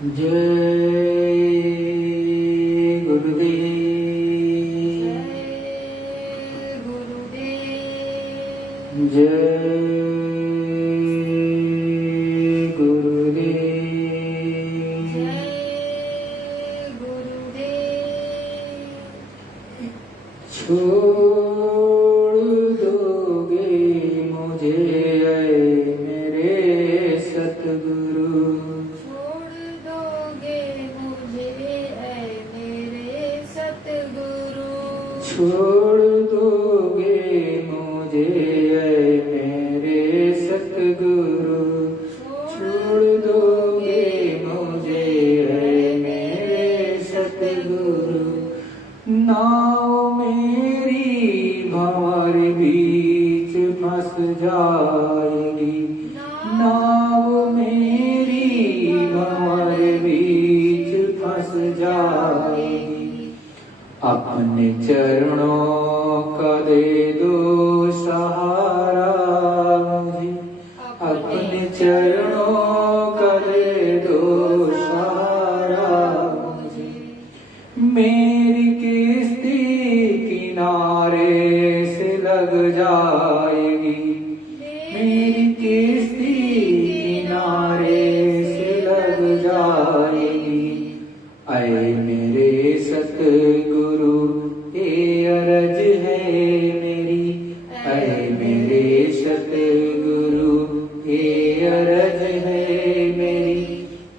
जय गुरुदेव। जय गुरुदेव। छोड़ दोगे मुझे ऐ मेरे सतगुरु, छोड़ दोगे मुझे ऐ मेरे सतगुरु, छोड़ दोगे मुझे ऐ मेरे सतगुरु, छोड़ दोगे मुझे ऐ मेरे सतगुरु। नाव मेरी भंवर बीच फंस जाएगी, नाव मेरी भंवर बीच फंस जाएगी। अपने चरणों का दे दो सहारा मुझे, अपने चरणों का दे दो सहारा मुझे। मेरी किश्ती किनारे से लग जाएगी, मेरी किश्ती किनारे से लग जाएगी। ऐ मेरे सतगुरु ये अरज है मेरी, ऐ मेरे सतगुरु ये अरज है मेरी।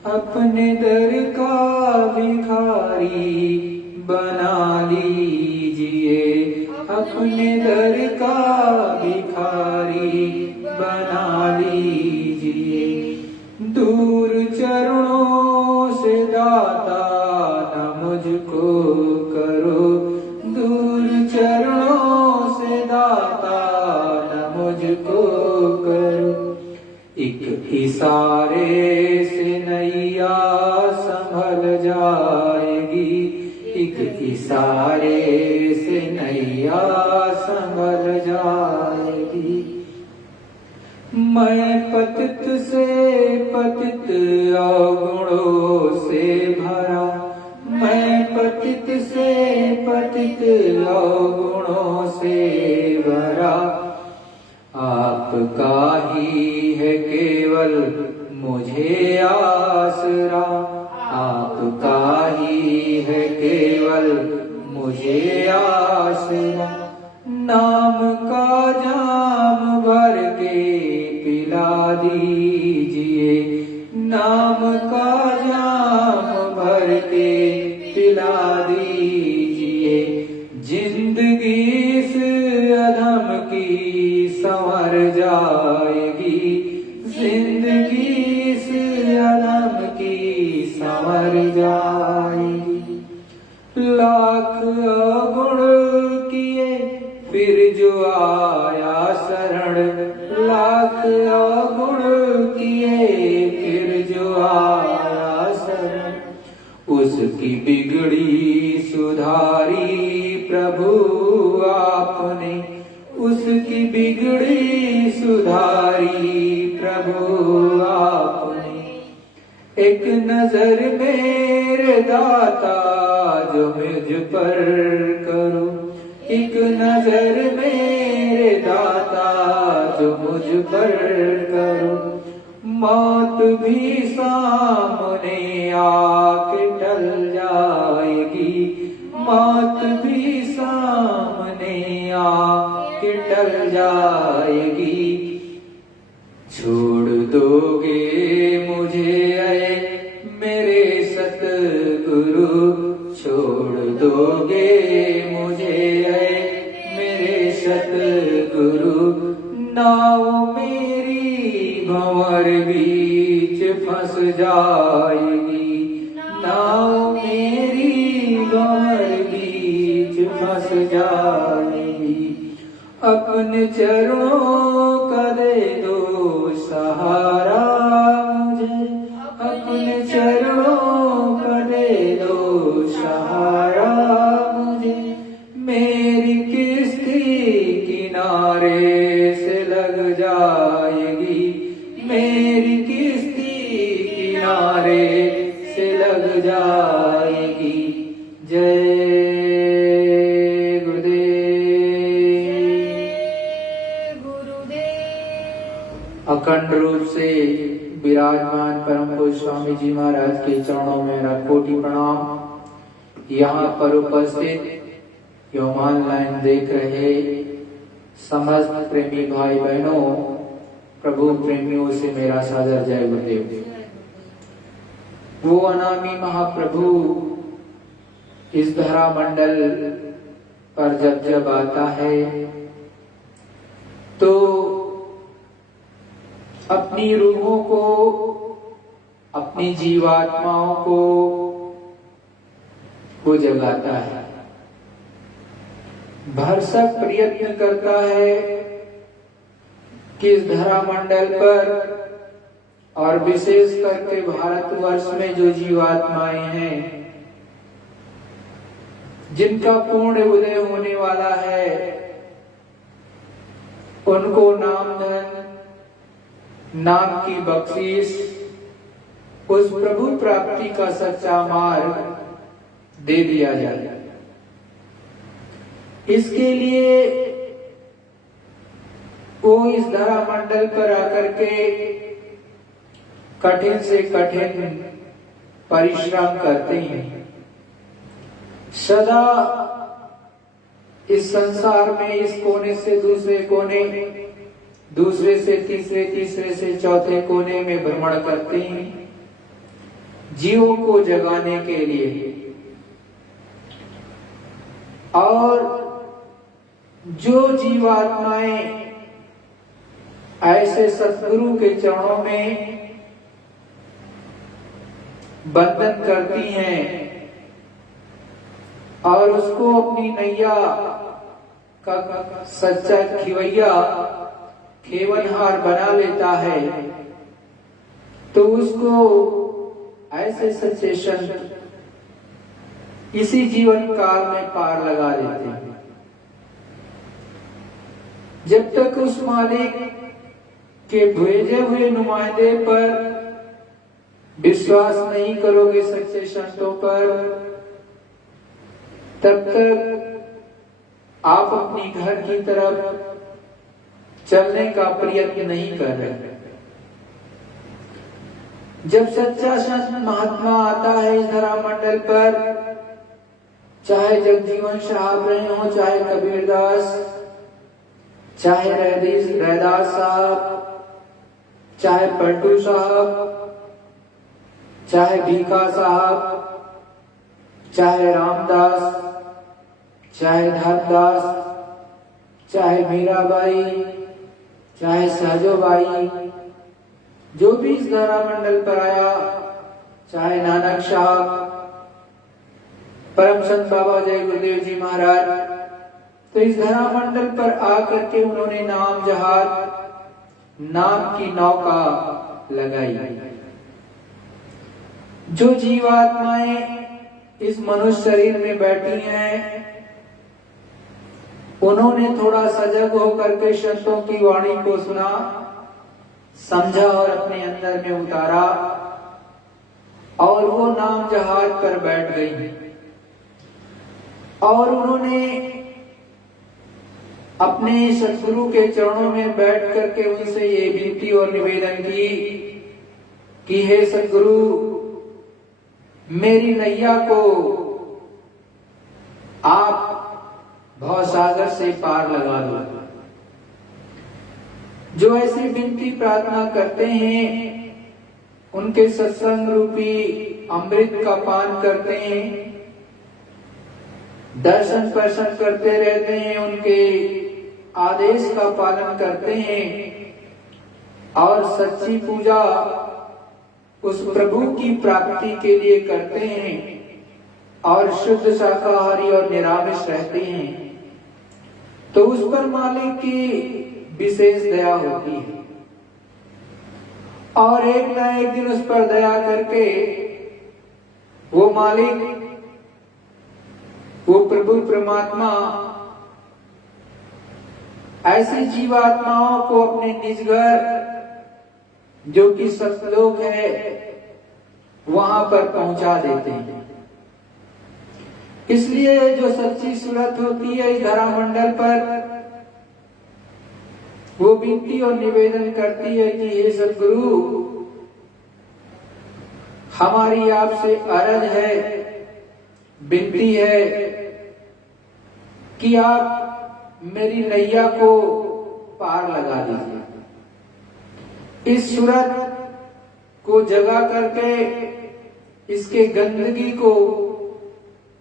अपने दर का भिखारी बना लीजिए, अपने दर का भिखारी बना लीजिए। दूर चरणों से दाता न मुझको करो, दूर चरणों से दाता न मुझको करो। एक इशारे से नैया संभल जाएगी, एक इशारे से नैया संभल जाएगी। मैं पतित से पतित अवगुणों से भरा, मैं पतित से पतित अवगुणों से भरा। आपका ही है केवल मुझे आसरा, आपका ही है केवल मुझे आसरा। नाम का जाम भर के पिला दीजिए, नाम का जाम भर के पिला दीजिए। जिंदगी इस अधम की संवर जाएगी, जिंदगी इस अधम की संवर जाएगी। लाख अवगुण किए फिर जो आया शरण, लाख अवगुण किए फिर जो आया शरण। उसकी बिगड़ी सुधारी प्रभु आपने, उसकी बिगड़ी सुधारी प्रभु आपने। एक नजर मेरे दाता जो मुझ पर करो, एक नजर मेरे दाता जो मुझ पर करो। मौत भी सामने आके टल जाएगी, मौत भी सामने आके टल जाएगी। छोड़ दोगे मुझे ऐ मेरे सतगुरु, छोड़ दोगे मुझे ऐ मेरे सतगुरु। नाव मेरी भंवर बीच फंस जाएगी, नाव मेरी भंवर बीच फंस जाएगी। अपने चरणों का दे दो सहारा मुझे, अपने चरणों का दे दो सहारा मुझे। मेरी किश्ती किनारे से लग जाएगी, मेरी किश्ती किनारे जाएगी। जय गुरुदेव। जय गुरुदेव। अखंड रूप से विराजमान परम पूज्य स्वामी जी महाराज के चरणों में मेरा कोटि प्रणाम। यहाँ पर उपस्थित एवं ऑनलाइन देख रहे समस्त प्रेमी भाई बहनों, प्रभु प्रेमियों से मेरा सादर जय गुरुदेव। वो अनामी महाप्रभु इस धरा मंडल पर जब जब आता है तो अपनी रूहों को, अपनी जीवात्माओं को वो जगाता है, भरसक प्रयत्न करता है कि इस धरा मंडल पर और विशेष करके भारतवर्ष में जो जीवात्माएं हैं जिनका पूर्ण उदय होने वाला है, उनको नाम धन, नाम की बख्शीश, उस प्रभु प्राप्ति का सच्चा मार्ग दे दिया जाए। इसके लिए वो इस धरा मंडल पर आकर के कठिन से कठिन परिश्रम करते हैं। सदा इस संसार में इस कोने से दूसरे कोने, दूसरे से तीसरे, तीसरे से चौथे कोने में भ्रमण करते हैं जीवों को जगाने के लिए। और जो जीवात्माएं ऐसे सतगुरु के चरणों में बंधन करती हैं और उसको अपनी नैया का सच्चा खिवैया, खेवनहार बना लेता है, तो उसको ऐसे सच्चे संत इसी जीवन काल में पार लगा देते हैं। जब तक उस मालिक के भेजे हुए नुमाइंदे पर विश्वास नहीं करोगे, सच्चे संतों पर, तब तक आप अपनी घर की तरफ चलने का प्रयत्न नहीं कर रहे। जब सच्चा संत महात्मा आता है इस धरा मंडल पर, चाहे जगजीवन साहब रहे हो, चाहे कबीरदास, चाहे रैदास साहब, चाहे पलटू साहब, चाहे भीखा साहब, चाहे रामदास, चाहे धर्मदास, चाहे मीराबाई, चाहे सहजोबाई, जो भी इस धरा मंडल पर आया, चाहे नानक साहब, परम संत बाबा जय गुरुदेव जी महाराज, तो इस धरा मंडल पर आकर के उन्होंने नाम जहाज, नाम की नौका लगाई। जो जीवात्माएं इस मनुष्य शरीर में बैठी हैं, उन्होंने थोड़ा सजग होकर के संतों की वाणी को सुना, समझा और अपने अंदर में उतारा, और वो नाम जहाज पर बैठ गई। और उन्होंने अपने सतगुरु के चरणों में बैठ करके उनसे ये विनती और निवेदन की कि हे सतगुरु, मेरी नैया को आप भवसागर से पार लगा दो। जो ऐसी विनती प्रार्थना करते हैं, उनके सत्संग रूपी अमृत का पान करते हैं, दर्शन स्पर्शन करते रहते हैं, उनके आदेश का पालन करते हैं और सच्ची पूजा उस प्रभु की प्राप्ति के लिए करते हैं और शुद्ध शाकाहारी और निरामिष रहते हैं, तो उस पर मालिक की विशेष दया होती है। और एक न एक दिन उस पर दया करके वो मालिक, वो प्रभु परमात्मा ऐसी जीवात्माओं को अपने निज घर, जो कि सतलोक है, वहां पर पहुंचा देते हैं। इसलिए जो सच्ची सूरत होती है इस धरा मंडल पर, वो विनती और निवेदन करती है कि हे सद्गुरु, हमारी आपसे अरज है, विनती है कि आप मेरी नैया को पार लगा दीजिए। इस सूरत को जगा करके इसके गंदगी को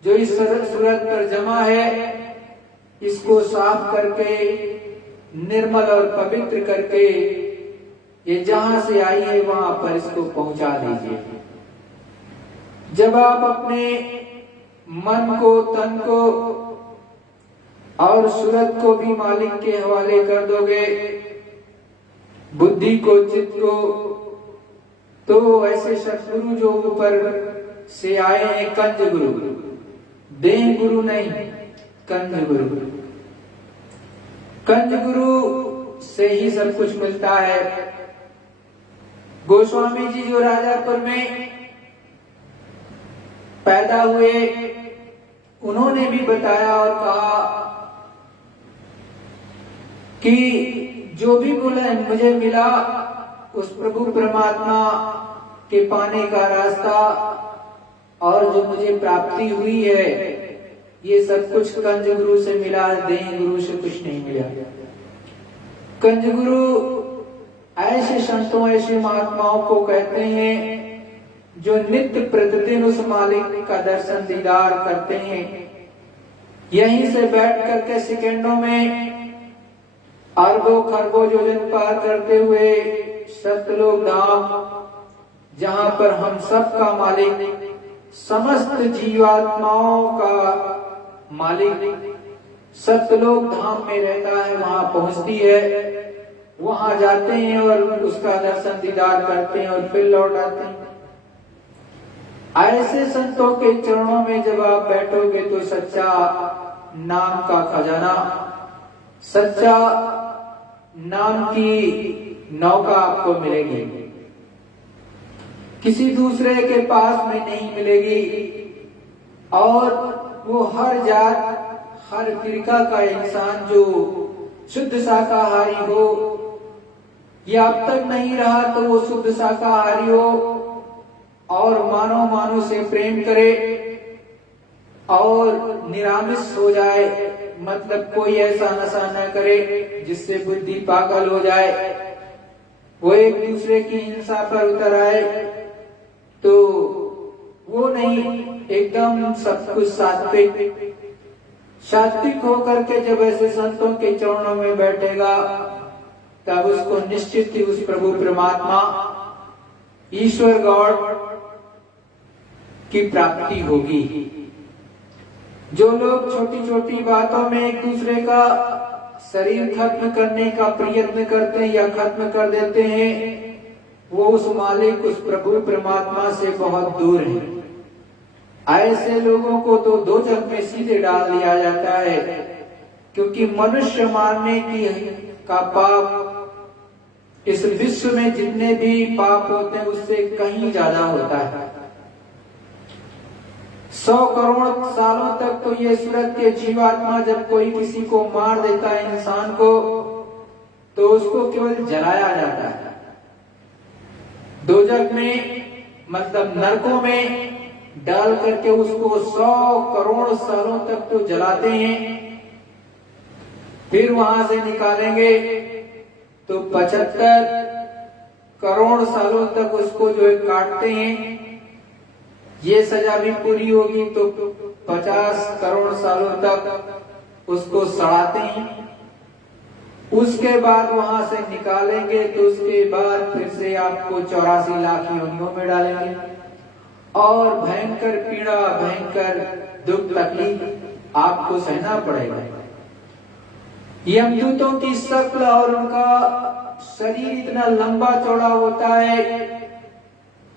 जो इस सूरत पर जमा है, इसको साफ करके निर्मल और पवित्र करके ये जहां से आई है वहां पर इसको पहुंचा दीजिए। जब आप अपने मन को, तन को और सूरत को भी मालिक के हवाले कर दोगे, बुद्धि को, चित्त को, तो ऐसे सतगुरु जो ऊपर से आए हैं, कंज गुरु, देह गुरु नहीं, कंज गुरु, कंज गुरु से ही सब कुछ मिलता है। गोस्वामी जी जो राजापुर में पैदा हुए, उन्होंने भी बताया और कहा कि जो भी मुझे मिला उस प्रभु परमात्मा के पाने का रास्ता और जो मुझे प्राप्ति हुई है, ये सब कुछ कंज गुरु से मिला, देह गुरु से कुछ नहीं मिला। कंज गुरु ऐसे संतों, ऐसे महात्माओं को कहते हैं जो नित्य प्रतिदिन उस मालिक का दर्शन दीदार करते हैं। यहीं से बैठ करके सेकेंडों में अरबों खरबों योजन पार करते हुए सतलोक धाम, जहां पर हम सब का मालिक, समस्त जीवात्माओं का मालिक सतलोक धाम में रहता है, वहां पहुंचती है। वहां जाते हैं और उसका दर्शन दीदार करते हैं और फिर लौट आते हैं। ऐसे संतों के चरणों में जब आप बैठोगे तो सच्चा नाम का खजाना, सच्चा नाम की नौका आपको मिलेगी, किसी दूसरे के पास में नहीं मिलेगी। और वो हर जात, हर फिरका का इंसान जो शुद्ध शाकाहारी हो, या अब तक नहीं रहा तो वो शुद्ध शाकाहारी हो और मानव से प्रेम करे और निरामिष हो जाए, मतलब कोई ऐसा नशा न करे जिससे बुद्धि पागल हो जाए, वो एक दूसरे की हिंसा पर उतर आए, तो वो नहीं, एकदम सब कुछ सात्विक होकर के जब ऐसे संतों के चरणों में बैठेगा, तब उसको निश्चित ही उस प्रभु परमात्मा, ईश्वर गॉड की प्राप्ति होगी। जो लोग छोटी छोटी बातों में एक दूसरे का शरीर खत्म करने का प्रयत्न करते हैं या खत्म कर देते हैं, वो उस मालिक, उस प्रभु परमात्मा से बहुत दूर है। ऐसे लोगों को तो दो जग में सीधे डाल दिया जाता है, क्योंकि मनुष्य मारने की का पाप इस विश्व में जितने भी पाप होते हैं उससे कहीं ज्यादा होता है। 100 करोड़ सालों तक तो ये सूरत के जीवात्मा जब कोई किसी को मार देता है, इंसान को, तो उसको केवल जलाया जाता है। दोजख में, मतलब नरकों में डाल करके उसको 100 करोड़ सालों तक तो जलाते हैं, फिर वहां से निकालेंगे तो 75 करोड़ सालों तक उसको जो है काटते हैं। ये सजा भी पूरी होगी तो 50 करोड़ सालों तक उसको सड़ाते हैं। उसके बाद वहां से निकालेंगे तो उसके बाद फिर से आपको 84 लाख योनियों में डालेंगे और भयंकर पीड़ा, भयंकर दुख, तकलीफ आपको सहना पड़ेगा। यमदूतों की शक्ल और उनका शरीर इतना लंबा चौड़ा होता है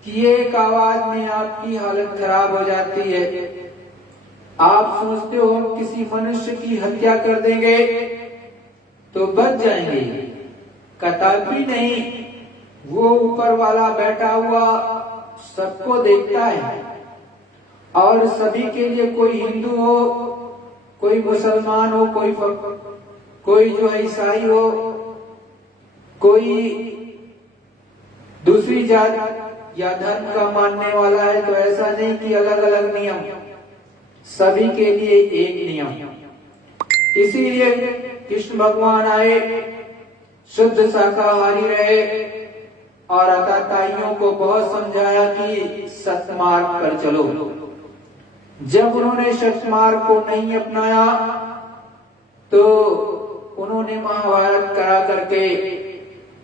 कि एक आवाज में आपकी हालत खराब हो जाती है। आप सोचते हो हम किसी मनुष्य की हत्या कर देंगे तो बच जाएंगे, कतई नहीं। वो ऊपर वाला बैठा हुआ सबको देखता है और सभी के लिए, कोई हिंदू हो, कोई मुसलमान हो, कोई जो है ईसाई हो, कोई दूसरी जात या धर्म का मानने वाला है, तो ऐसा नहीं कि अलग अलग नियम, सभी के लिए एक नियम। इसीलिए कृष्ण भगवान आए, शुद्ध शाकाहारी रहे और अताताइयों को बहुत समझाया कि सत्मार्ग पर चलो। जब उन्होंने सत्मार्ग को नहीं अपनाया तो उन्होंने महाभारत करा करके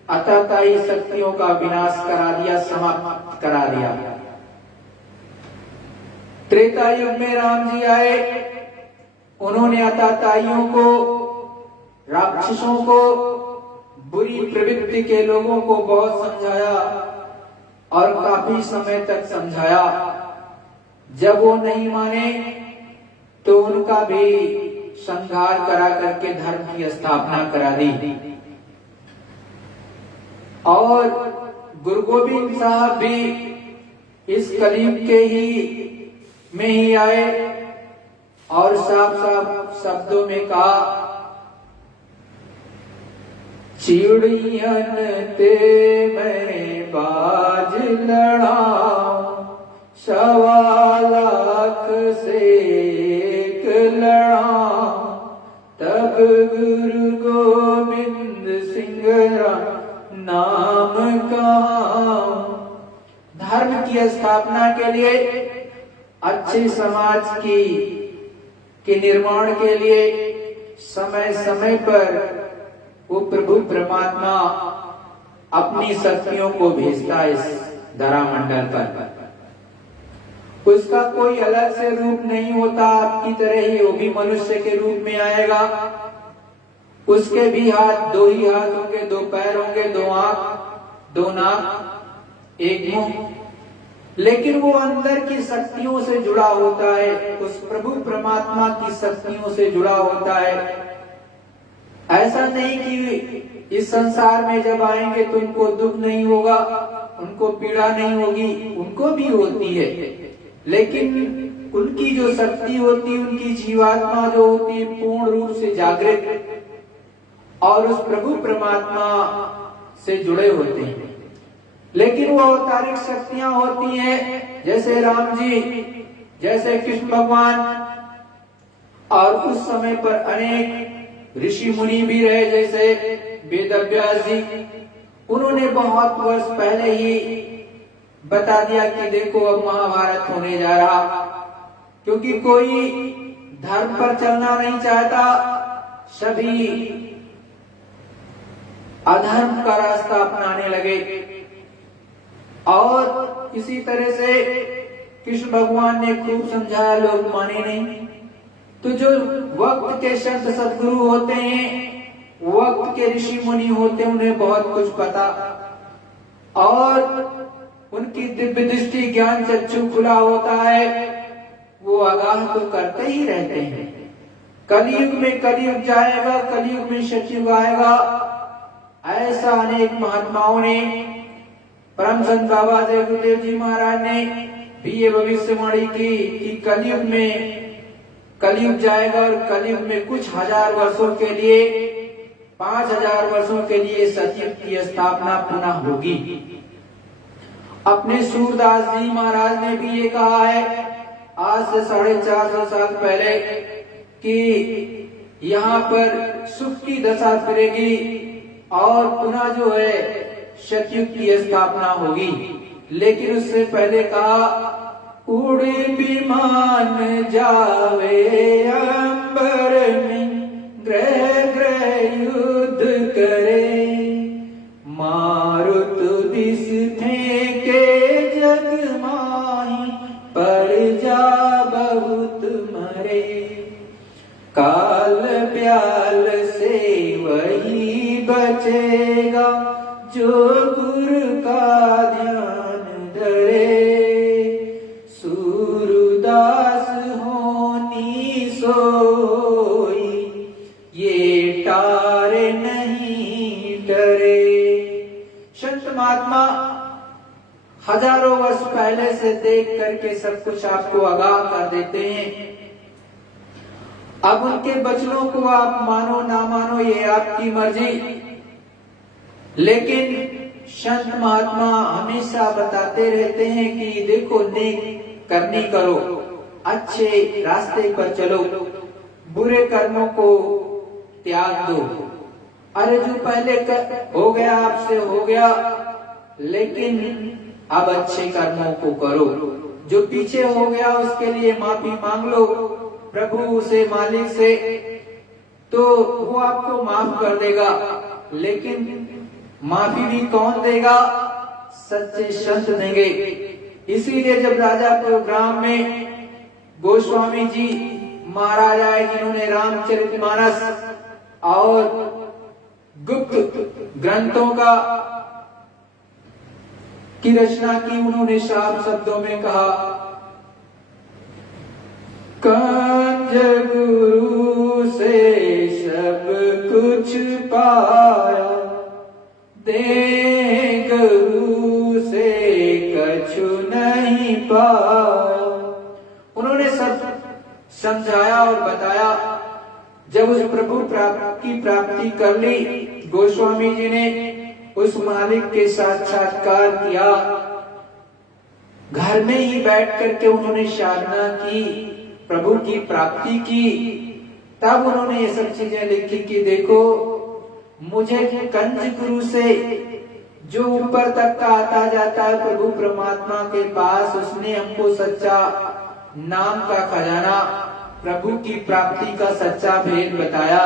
अताताई शक्तियों का विनाश करा दिया, समाप्त करा दिया। त्रेता युग में राम जी आए, उन्होंने अताताइयों को, राक्षसों को, बुरी प्रवृत्ति के लोगों को बहुत समझाया और काफी समय तक समझाया। जब वो नहीं माने तो उनका भी संहार करा करके धर्म की स्थापना करा दी। और गुरु गोविंद साहब भी इस कलयुग के ही में ही आए और साफ साफ शब्दों में कहा, चिड़ियन ते मैं बाज लड़ाऊं, 1.25 से एक लड़ाऊं, तब गुरु गोविंद सिंह नाम कहूं। धर्म की स्थापना के लिए, अच्छे समाज के निर्माण के लिए समय समय पर वो प्रभु परमात्मा अपनी शक्तियों को भेजता है इस धरा मंडल पर। उसका कोई अलग से रूप नहीं होता, आपकी तरह ही वो भी मनुष्य के रूप में आएगा। उसके भी हाथ, 2 ही हाथ होंगे, 2 पैर होंगे, 2 आंख, 2 नाक, 1 मुंह, लेकिन वो अंदर की शक्तियों से जुड़ा होता है, उस प्रभु परमात्मा की शक्तियों से जुड़ा होता है। ऐसा नहीं कि इस संसार में जब आएंगे तो उनको दुख नहीं होगा, उनको पीड़ा नहीं होगी, उनको भी होती है, लेकिन उनकी जो शक्ति होती है, उनकी जीवात्मा जो होती है, पूर्ण रूप से जागृत और उस प्रभु परमात्मा से जुड़े होते हैं। लेकिन वो अवतारिक शक्तियां होती हैं, जैसे राम जी, जैसे कृष्ण भगवान, और उस समय पर अनेक ऋषि मुनि भी रहे, जैसे वेदव्यास जी। उन्होंने बहुत वर्ष पहले ही बता दिया कि देखो अब महाभारत होने जा रहा, क्योंकि कोई धर्म पर चलना नहीं चाहता, सभी अधर्म का रास्ता अपनाने लगे। और इसी तरह से कृष्ण भगवान ने खूब समझाया, लोग माने नहीं। तो जो वक्त के संत सदगुरु होते हैं, वक्त के ऋषि मुनि होते हैं, उन्हें बहुत कुछ पता और उनकी दिव्य दृष्टि, ज्ञान चक्षु खुला होता है, वो आगाह तो करते ही रहते हैं। कलयुग में कलयुग जाएगा, कलयुग में सतयुग आएगा, ऐसा अनेक महात्माओं ने, परम संत बाबा गुरुदेव जी महाराज ने भी ये भविष्यवाणी की कि कलयुग में कलयुग जाएगा और कलयुग में कुछ हजार वर्षों के लिए, 5000 वर्षों के लिए सतयुग की स्थापना पुनः होगी। अपने सूरदास जी महाराज ने भी ये कहा है आज से 450 साल पहले कि यहाँ पर सुख की दशा फिरेगी और पुनः जो है सतयुग की स्थापना होगी। लेकिन उससे पहले कहा, उड़े विमान जावे अंबर में, ग्रह ग्रह युद्ध करे, मारुत दिस फेंके जग माही, पर जा बहुत मरे, काल ब्याल से वही बचेगा जो गुरु का ध्यान धरे, सूरदास होनी सो पहले से देख करके सब कुछ आपको आगाह कर देते हैं। अब उनके वचनों को आप मानो ना मानो ये आपकी मर्जी, लेकिन संत महात्मा हमेशा बताते रहते हैं कि देखो नेक करनी करो, अच्छे रास्ते पर चलो, बुरे कर्मों को त्याग दो। अरे जो पहले हो गया आपसे हो गया, लेकिन अब अच्छे कर्मों को करो। जो पीछे हो गया उसके लिए माफी मांग लो प्रभु से, मालिक से, तो वो आपको माफ कर देगा। लेकिन माफी भी कौन देगा? सच्चे संत देंगे। इसीलिए जब राजा प्रोग्राम में गोस्वामी जी महाराज आए, जिन्होंने रामचरितमानस और गुप्त ग्रंथों की रचना की, उन्होंने साफ शब्दों में कहा, कंज गुरु से सब कुछ पाया, दे गुरु से कछु नहीं पाया। उन्होंने सब समझाया और बताया। जब उस प्रभु की प्राप्ति कर ली, गोस्वामी जी ने उस मालिक के साक्षात्कार किया। घर में ही बैठ करके उन्होंने साधना की, प्रभु की प्राप्ति की। तब उन्होंने ये सब चीजें लिखी कि देखो, मुझे कंज गुरु से जो ऊपर तक का आता जाता है प्रभु परमात्मा के पास, उसने हमको सच्चा नाम का खजाना, प्रभु की प्राप्ति का सच्चा भेद बताया।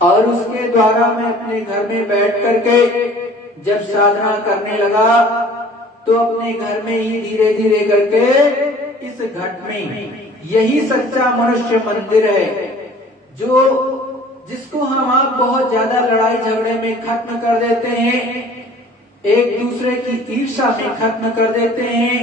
और उसके द्वारा मैं अपने घर में बैठ करके जब साधना करने लगा, तो अपने घर में ही धीरे धीरे करके इस घट में यही सच्चा मनुष्य मंदिर है, जिसको हम आप बहुत ज्यादा लड़ाई झगड़े में खत्म कर देते हैं, एक दूसरे की ईर्ष्या में खत्म कर देते हैं,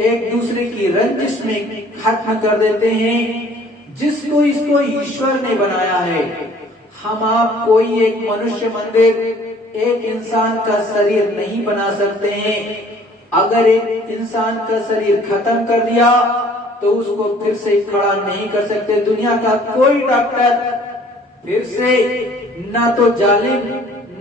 एक दूसरे की रंजिश में खत्म कर देते हैं। जिसको इसको ईश्वर ने बनाया है, हम आप कोई एक मनुष्य मंदिर, एक इंसान का शरीर नहीं बना सकते हैं। अगर एक इंसान का शरीर खत्म कर दिया तो उसको फिर से खड़ा नहीं कर सकते। दुनिया का कोई डॉक्टर फिर से, ना तो जालिम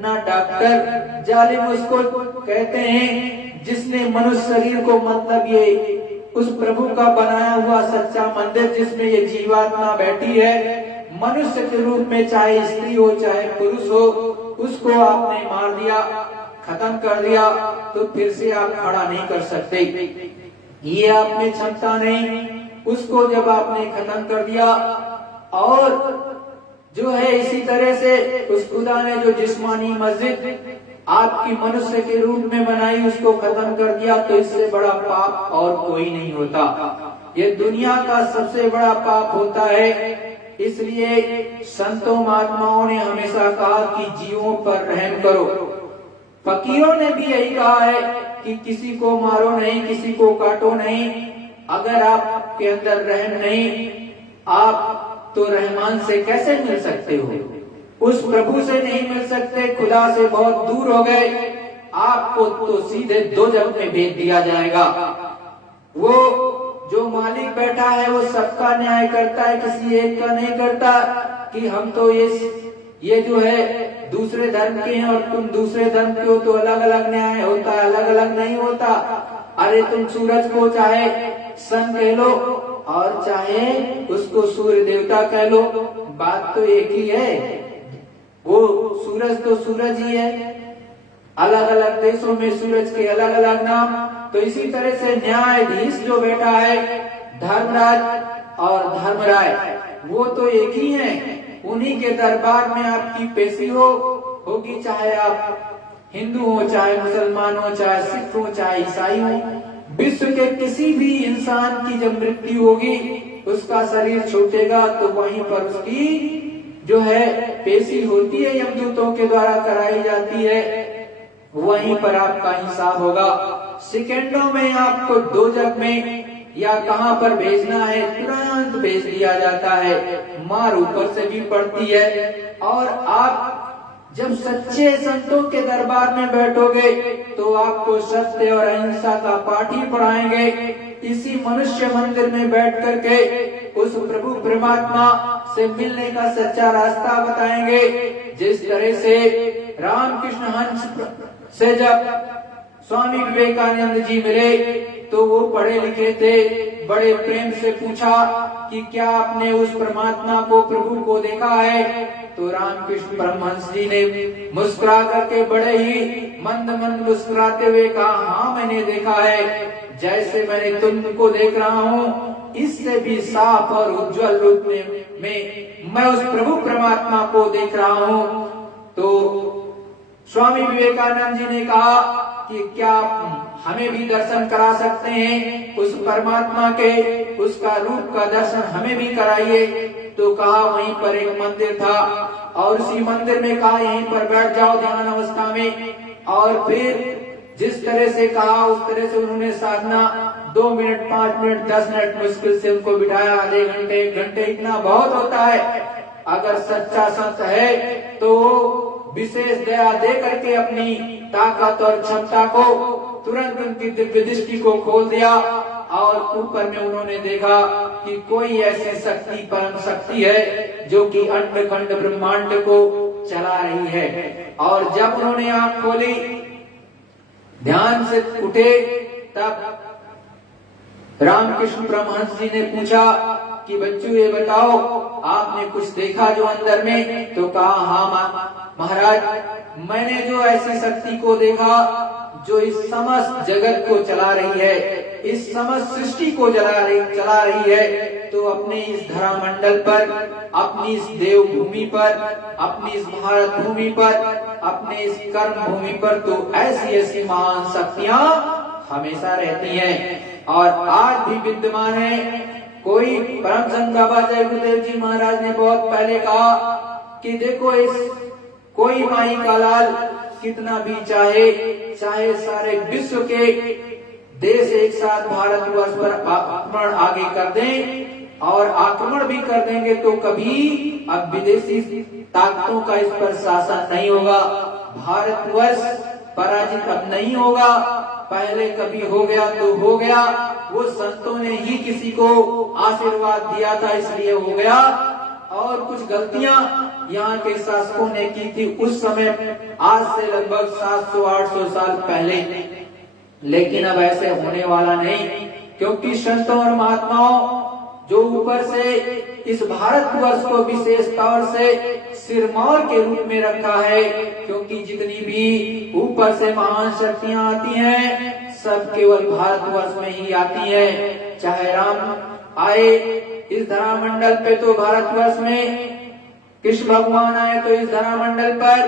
ना डॉक्टर। जालिम उसको कहते हैं जिसने मनुष्य शरीर को, मतलब ये उस प्रभु का बनाया हुआ सच्चा मंदिर जिसमें ये जीवात्मा बैठी है, मनुष्य के रूप में, चाहे स्त्री हो चाहे पुरुष हो, उसको आपने मार दिया, खत्म कर दिया, तो फिर से आप खड़ा नहीं कर सकते। ये आप में क्षमता नहीं। उसको जब आपने खत्म कर दिया, और जो है इसी तरह से उस खुदा ने जो जिस्मानी मस्जिद आपकी मनुष्य के रूप में बनाई, उसको खत्म कर दिया, तो इससे बड़ा पाप और कोई नहीं होता। ये दुनिया का सबसे बड़ा पाप होता है। इसलिए संतों महात्माओं ने हमेशा कहा कि जीवों पर रहम करो। फकीरों ने भी यही कहा है कि किसी को मारो नहीं, किसी को काटो नहीं। अगर आपके अंदर रहम नहीं, आप तो रहमान से कैसे मिल सकते हो? उस प्रभु से नहीं मिल सकते, खुदा से बहुत दूर हो गए, आपको तो सीधे दोजख में भेज दिया जाएगा। वो जो मालिक बैठा है वो सबका न्याय करता है, किसी एक का नहीं करता कि हम तो ये जो है दूसरे धर्म के हैं और तुम दूसरे धर्म के हो, तो अलग अलग न्याय होता है। अलग अलग नहीं होता। अरे तुम सूरज को चाहे सन कह लो और चाहे उसको सूर्य देवता कह लो, बात तो एक ही है। वो सूरज तो सूरज ही है। अलग अलग देशों में सूरज के अलग अलग नाम। तो इसी तरह से न्यायाधीश जो बैठा है, धर्मराज और धर्मराय, वो तो एक ही हैं। उन्हीं के दरबार में आपकी पेशी होगी, चाहे आप हिंदू हो, चाहे मुसलमान हो, चाहे सिख हो, चाहे ईसाई हो। विश्व के किसी भी इंसान की जब मृत्यु होगी, उसका शरीर छूटेगा, तो वहीं पर उसकी जो है पेशी होती है, यमदूतों के द्वारा कराई जाती है। वहीं पर आपका हिसाब होगा। सेकंडों में आपको दोजख में या कहां पर भेजना है, तुरंत भेज दिया जाता है। मार ऊपर से भी पड़ती है। और आप जब सच्चे संतों के दरबार में बैठोगे तो आपको सत्य और अहिंसा का पाठ ही पढ़ाएंगे। इसी मनुष्य मंदिर में बैठ करके उस प्रभु परमात्मा से मिलने का सच्चा रास्ता बताएंगे। जिस तरह से रामकृष्ण हंस से जब स्वामी विवेकानंद जी मिले तो वो पढ़े लिखे थे, बड़े प्रेम से पूछा कि क्या आपने उस परमात्मा को, प्रभु को देखा है? तो रामकृष्ण परमहंस जी ने मुस्कुरा करके बड़े ही मंद मंद मुस्कुराते हुए कहा, हाँ मैंने देखा है। जैसे मैंने तुमको देख रहा हूँ, इससे भी साफ और उज्जवल रूप में मैं उस प्रभु परमात्मा को देख रहा हूँ। तो स्वामी विवेकानंद जी ने कहा कि क्या हमें भी दर्शन करा सकते हैं उस परमात्मा के, उसका रूप का दर्शन हमें भी कराइए। तो कहा वहीं पर एक मंदिर था और उसी मंदिर में कहा यहीं पर बैठ जाओ ध्यान अवस्था में। और फिर जिस तरह से कहा उस तरह से उन्होंने साधना 2 मिनट, 5 मिनट, 10 मिनट मुश्किल से उनको बिठाया। आधे घंटे, 1 घंटे इतना बहुत होता है। अगर सच्चा संत है तो विशेष दया दे करके अपनी ताकत और क्षमता को तुरंत उनकी दिव्य दृष्टि को खोल दिया और ऊपर में उन्होंने देखा कि कोई ऐसी शक्ति, परम शक्ति है जो कि अंड खंड ब्रह्मांड को चला रही है। और जब उन्होंने आंख खोली, ध्यान से उठे, तब रामकृष्ण परमहंस जी ने पूछा कि बच्चों ये बताओ आपने कुछ देखा जो अंदर में? तो कहा हाँ महाराज, मैंने जो ऐसी शक्ति को देखा जो इस समस्त जगत को चला रही है, इस समस्त सृष्टि को चला रही है। तो अपने इस धरामंडल पर, अपनी इस देवभूमि पर, अपनी इस भारत भूमि पर, अपने इस कर्म भूमि पर तो ऐसी ऐसी महान शक्तियां हमेशा रहती हैं और आज भी विद्यमान है। कोई परम संत बाबा जय गुरुदेव जी महाराज ने बहुत पहले कहा कि देखो इस कोई माई का लाल कितना भी चाहे सारे विश्व के देश एक साथ भारतवर्ष पर आक्रमण आगे कर दें और आक्रमण भी कर देंगे तो कभी अब विदेशी ताकतों का इस पर शासन नहीं होगा। भारतवर्ष पराजित अब नहीं होगा। पहले कभी हो गया तो हो गया, वो संतों ने ही किसी को आशीर्वाद दिया था इसलिए हो गया। और कुछ गलतियां यहाँ के शासकों ने की थी उस समय, आज से लगभग 700-800 साल पहले, लेकिन अब ऐसे होने वाला नहीं, क्योंकि संतों और महात्माओं जो ऊपर से इस भारतवर्ष को विशेष तौर से सिरमौर के रूप में रखा है, क्योंकि जितनी भी ऊपर से महान शक्तियां आती हैं सब केवल भारतवर्ष में ही आती हैं। चाहे राम आए इस धरामंडल पे तो भारतवर्ष में, कृष्ण भगवान आए तो इस धरामंडल पर,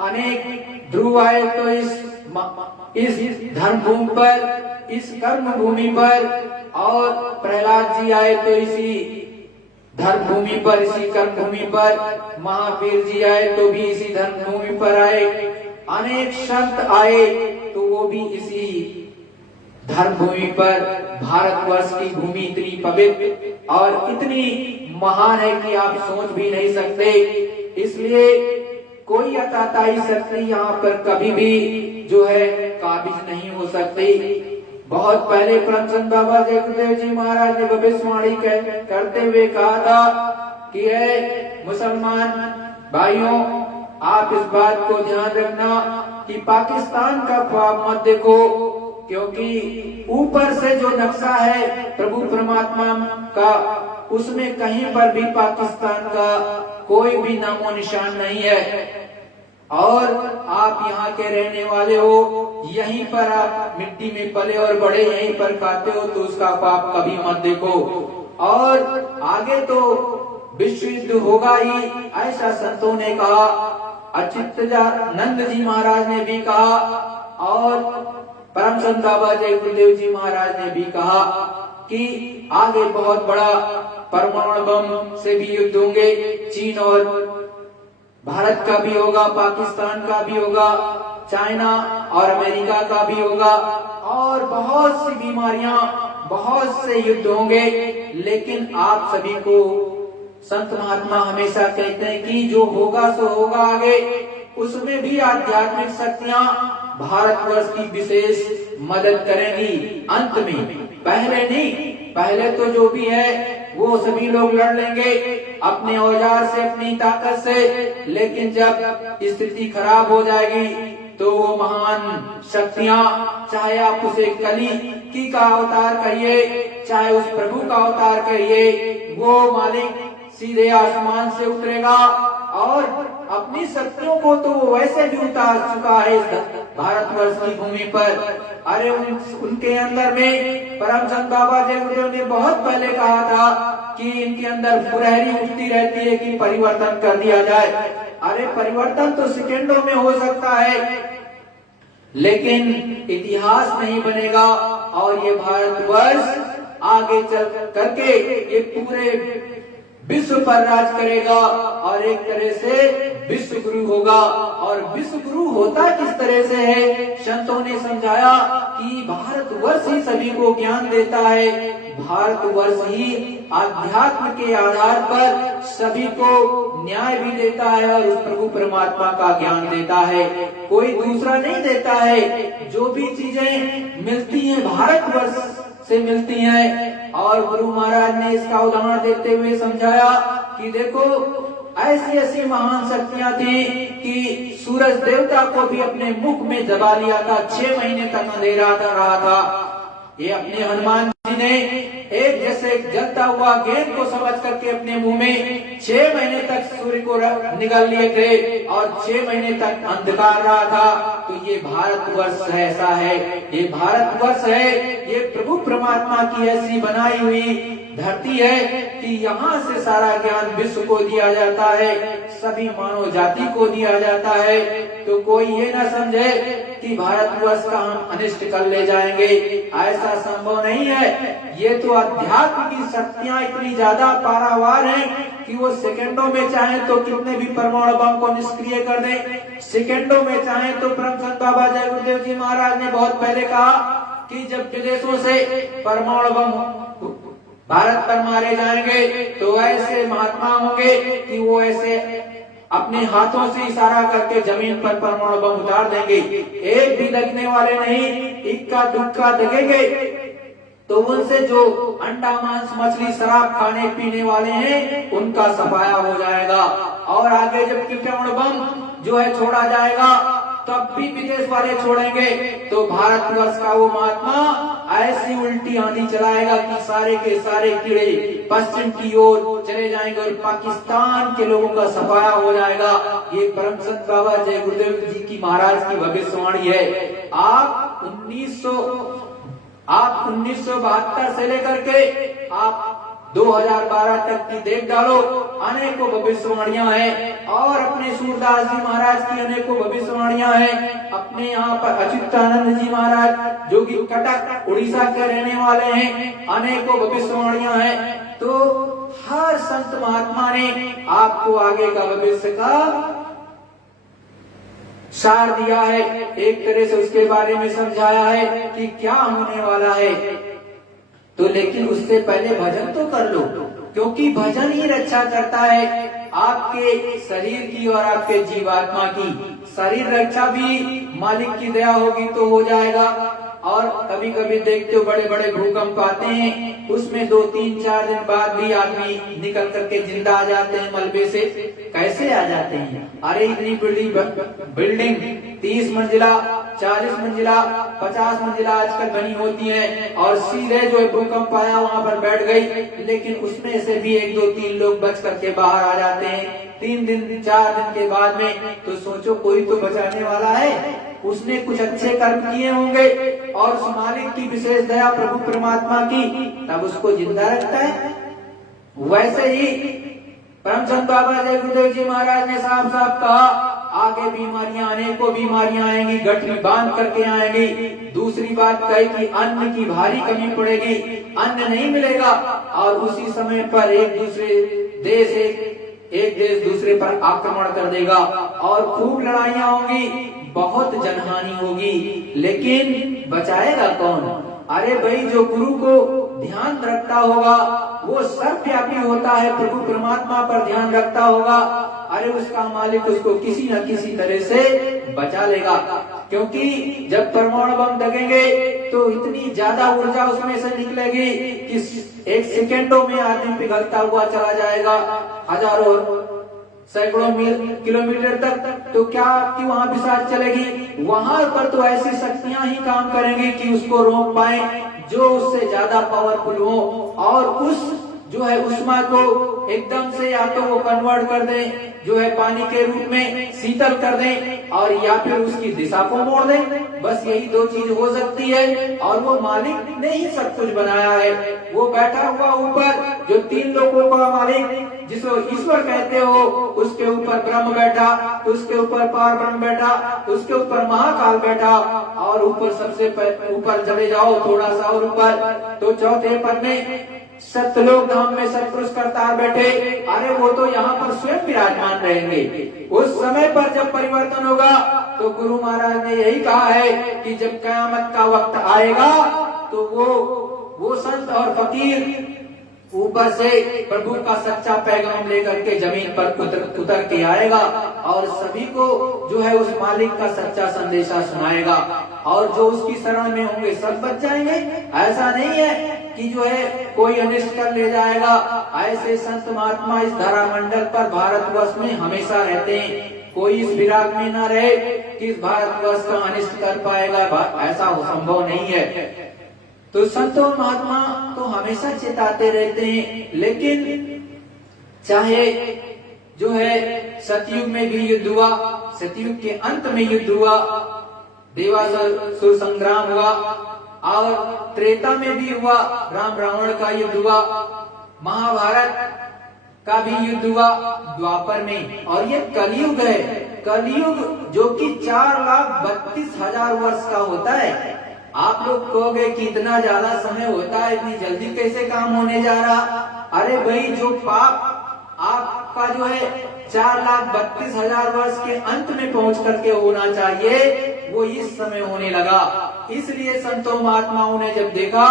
अनेक ध्रुव आए तो इस धर्म भूमि पर, इस कर्म भूमि पर, और प्रहलाद जी आए तो इसी धर्म भूमि पर, इसी कर्म भूमि पर, महावीर जी आए तो भी इसी धर्म भूमि पर आए, अनेक संत आए तो वो भी इसी धर्म भूमि पर। भारतवर्ष की भूमि इतनी पवित्र और इतनी महान है कि आप सोच भी नहीं सकते। इसलिए कोई अताताई शक्ति यहाँ पर कभी भी जो है काबिज नहीं हो सकती। बहुत पहले परम संत बाबा जय गुरुदेव जी महाराज ने भविष्यवाणी करते हुए कहा था कि है मुसलमान भाइयों, आप इस बात को ध्यान रखना कि पाकिस्तान का ख्वाब मत देखो, क्योंकि ऊपर से जो नक्शा है प्रभु परमात्मा का, उसमें कहीं पर भी पाकिस्तान का कोई भी नामो निशान नहीं है। और आप यहाँ के रहने वाले हो, यहीं पर आप मिट्टी में पले और बड़े, यहीं पर खाते हो, तो उसका पाप कभी मत देखो। और आगे तो विश्व युद्ध होगा ही, ऐसा संतों ने कहा, अच्युतानंद जी महाराज ने भी कहा और परम संत बाबा जय गुरुदेव जी महाराज ने भी कहा कि आगे बहुत बड़ा परमाणु बम से भी युद्ध होंगे। चीन और भारत का भी होगा, पाकिस्तान का भी होगा, चाइना और अमेरिका का भी होगा, और बहुत सी बीमारियां, बहुत से युद्ध होंगे। लेकिन आप सभी को संत महात्मा हमेशा कहते हैं कि जो होगा सो होगा आगे, उसमें भी आध्यात्मिक शक्तियां भारतवर्ष की विशेष मदद करेंगी अंत में। पहले नहीं, पहले तो जो भी है वो सभी लोग लड़ लेंगे अपने औजार से, अपनी ताकत से, लेकिन जब स्थिति खराब हो जाएगी तो वो महान शक्तियां, चाहे आप उसे कली की का अवतार कहिए, चाहे उस प्रभु का अवतार कहिए, वो मालिक सीधे आसमान से उतरेगा और अपनी शक्तियों को तो वैसे भी उतार चुका है इस भारतवर्ष की भूमि पर। अरे उनके अंदर में परमचंद बाबा जय गुरुदेव ने बहुत पहले कहा था कि इनके अंदर फुरहरी उठती रहती है कि परिवर्तन कर दिया जाए। अरे परिवर्तन तो सेकेंडों में हो सकता है, लेकिन इतिहास नहीं बनेगा और ये भारतवर्ष आगे चल करके ये पूरे विश्व पर राज करेगा और एक तरह से विश्व गुरु होगा। और विश्व गुरु होता किस तरह से है? संतों ने समझाया कि भारतवर्ष ही सभी को ज्ञान देता है, भारतवर्ष ही आध्यात्म के आधार पर सभी को न्याय भी देता है और उस प्रभु परमात्मा का ज्ञान देता है, कोई दूसरा नहीं देता है। जो भी चीजें मिलती हैं भारतवर्ष से मिलती हैं। और गुरु महाराज ने इसका उदाहरण देते हुए समझाया कि देखो ऐसी ऐसी महान शक्तियां थी कि सूरज देवता को भी अपने मुख में दबा लिया था, 6 महीने तक अंधेरा रहा था। ये अपने हनुमान जी ने एक जैसे जलता हुआ गेंद को समझ करके अपने मुंह में 6 महीने तक सूर्य को निगल लिए थे और 6 महीने तक अंधकार रहा था। तो ये भारतवर्ष ऐसा है, ये भारतवर्ष है, ये प्रभु परमात्मा की ऐसी बनाई हुई धरती है कि यहाँ से सारा ज्ञान विश्व को दिया जाता है, सभी मानव जाति को दिया जाता है। तो कोई ये ना समझे कि भारतवर्ष का हम अनिष्ट कर ले जाएंगे, ऐसा संभव नहीं है। ये तो अध्यात्म की शक्तियां इतनी ज्यादा पारावार हैं कि वो सेकंडों में चाहे तो कितने भी परमाणु बम को निष्क्रिय कर दें, सेकंडों में चाहे तो परमचंद बाबा जय गुरुदेव जी महाराज ने बहुत पहले कहा कि जब विदेशों से परमाणु बम भारत पर मारे जाएंगे तो ऐसे महात्मा होंगे कि वो ऐसे अपने हाथों से इशारा करके जमीन पर परमाणु बम उतार देंगे, एक भी दगने वाले नहीं, इक्का दुक्का दगेंगे तो उनसे जो अंडा मांस मछली शराब खाने पीने वाले हैं उनका सफाया हो जाएगा। और आगे जब परमाणु बम जो है छोड़ा जाएगा तब भी विदेश वाले छोड़ेंगे तो भारतवर्ष का वो महात्मा ऐसी उल्टी आंधी चलाएगा कि सारे के सारे कीड़े पश्चिम की ओर चले जाएंगे और पाकिस्तान के लोगों का सफाया हो जाएगा। ये परमचंद बाबा जय गुरुदेव जी की महाराज की भविष्यवाणी है। आप 1972 से लेकर के आप 2012 तक की देख डालो, अनेकों भविष्यवाणियां हैं। और अपने सूरदास जी महाराज की अनेकों भविष्यवाणियां हैं। अपने यहाँ पर अच्युतानंद जी महाराज जो कि कटक उड़ीसा के रहने वाले हैं, अनेकों भविष्यवाणियां हैं। तो हर संत महात्मा ने आपको आगे का भविष्य का सार दिया है, एक तरह से उसके बारे में समझाया है कि क्या होने वाला है। तो लेकिन उससे पहले भजन तो कर लो, क्योंकि भजन ही रक्षा करता है आपके शरीर की और आपके जीवात्मा की। शरीर रक्षा भी मालिक की दया होगी तो हो जाएगा। और कभी कभी देखते हो बड़े बड़े भूकंप आते हैं, उसमें 2, 3, 4 दिन बाद भी आदमी निकल करके जिंदा आ जाते हैं मलबे से। कैसे आ जाते हैं? अरे इतनी बिल्डिंग 30 मंजिला, 40 मंजिला, 50 मंजिला आजकल बनी होती है और सीधे जो है भूकंप आया वहां पर बैठ गई, लेकिन उसमें से भी 1, 2, 3 लोग बच करके बाहर आ जाते हैं 3 दिन 4 दिन के बाद में। तो सोचो कोई तो बचाने वाला है, उसने कुछ अच्छे कर्म किए होंगे और उस मालिक की विशेष दया प्रभु परमात्मा की तब उसको जिंदा रखता है। वैसे ही परमचंद बाबा जय गुरुदेव जी महाराज ने साफ साफ कहा आगे बीमारियां, अनेकों बीमारियां आएंगी, गठरी बांध करके आएंगी। दूसरी बात कही कि अन्न की भारी कमी पड़ेगी, अन्न नहीं मिलेगा और उसी समय पर एक देश दूसरे पर आक्रमण कर देगा और खूब लड़ाइयां होंगी, बहुत जनहानि होगी। लेकिन बचाएगा कौन? अरे भाई जो गुरु को ध्यान रखता होगा वो सर्वव्यापी होता है, प्रभु परमात्मा पर ध्यान रखता होगा, अरे उसका मालिक उसको किसी न किसी तरह से बचा लेगा। क्योंकि जब परमाणु बम दगेंगे तो इतनी ज्यादा ऊर्जा उसमें से निकलेगी कि एक सेकेंडों में आदमी पिघलता हुआ चला जाएगा, हजारों सैकड़ों किलोमीटर तक। तो क्या आपकी वहां पिशाच चलेगी? वहां पर तो ऐसी शक्तियां ही काम करेंगी कि उसको रोक पाए जो उससे ज्यादा पावरफुल हो, और उस जो है उष्मा को एकदम से या तो वो कन्वर्ट कर दे, जो है पानी के रूप में शीतल कर दे, और या फिर उसकी दिशा को मोड़ दे। बस यही दो चीज हो सकती है, और वो मालिक ने ही सब कुछ बनाया है। वो बैठा हुआ ऊपर, जो तीन लोगों का मालिक जिसको ईश्वर कहते हो, उसके ऊपर ब्रह्म बैठा, उसके ऊपर पार ब्रह्म बैठा, उसके ऊपर महाकाल बैठा, और ऊपर सबसे ऊपर चले जाओ थोड़ा सा और ऊपर तो चौथे पद में सतलोक धाम में सतपुरुष करतार बैठे। अरे वो तो यहाँ पर स्वयं विराजमान रहेंगे। उस समय पर जब परिवर्तन होगा तो गुरु महाराज ने यही कहा है कि जब कयामत का वक्त आएगा तो वो संत और फकीर ऊपर से प्रभु का सच्चा पैगाम लेकर के जमीन पर उतर के आएगा, और सभी को जो है उस मालिक का सच्चा संदेशा सुनाएगा, और जो उसकी शरण में होंगे सब बच जाएंगे। ऐसा नहीं है कि जो है कोई अनिष्ट कर ले जाएगा। ऐसे संत महात्मा इस धरा मंडल पर भारतवर्ष में हमेशा रहते हैं। कोई इस विराग में न रहे कि इस भारतवर्ष का अनिष्ट कर पाएगा, ऐसा संभव नहीं है। तो संतों महात्मा तो हमेशा चेताते रहते हैं, लेकिन चाहे जो है सतयुग में भी युद्ध हुआ, सतयुग के अंत में युद्ध हुआ, देवासुर संग्राम हुआ, और त्रेता में भी हुआ, राम रावण का युद्ध हुआ, महाभारत का भी युद्ध हुआ द्वापर में, और ये कलयुग है। कलयुग जो कि 4,32,000 वर्ष का होता है। आप लोग कहोगे कि इतना ज्यादा समय होता है, इतनी जल्दी कैसे काम होने जा रहा? अरे भाई, जो पाप आपका जो है 4,32,000 वर्ष के अंत में पहुंच करके होना चाहिए, वो इस समय होने लगा। इसलिए संतों महात्माओं ने जब देखा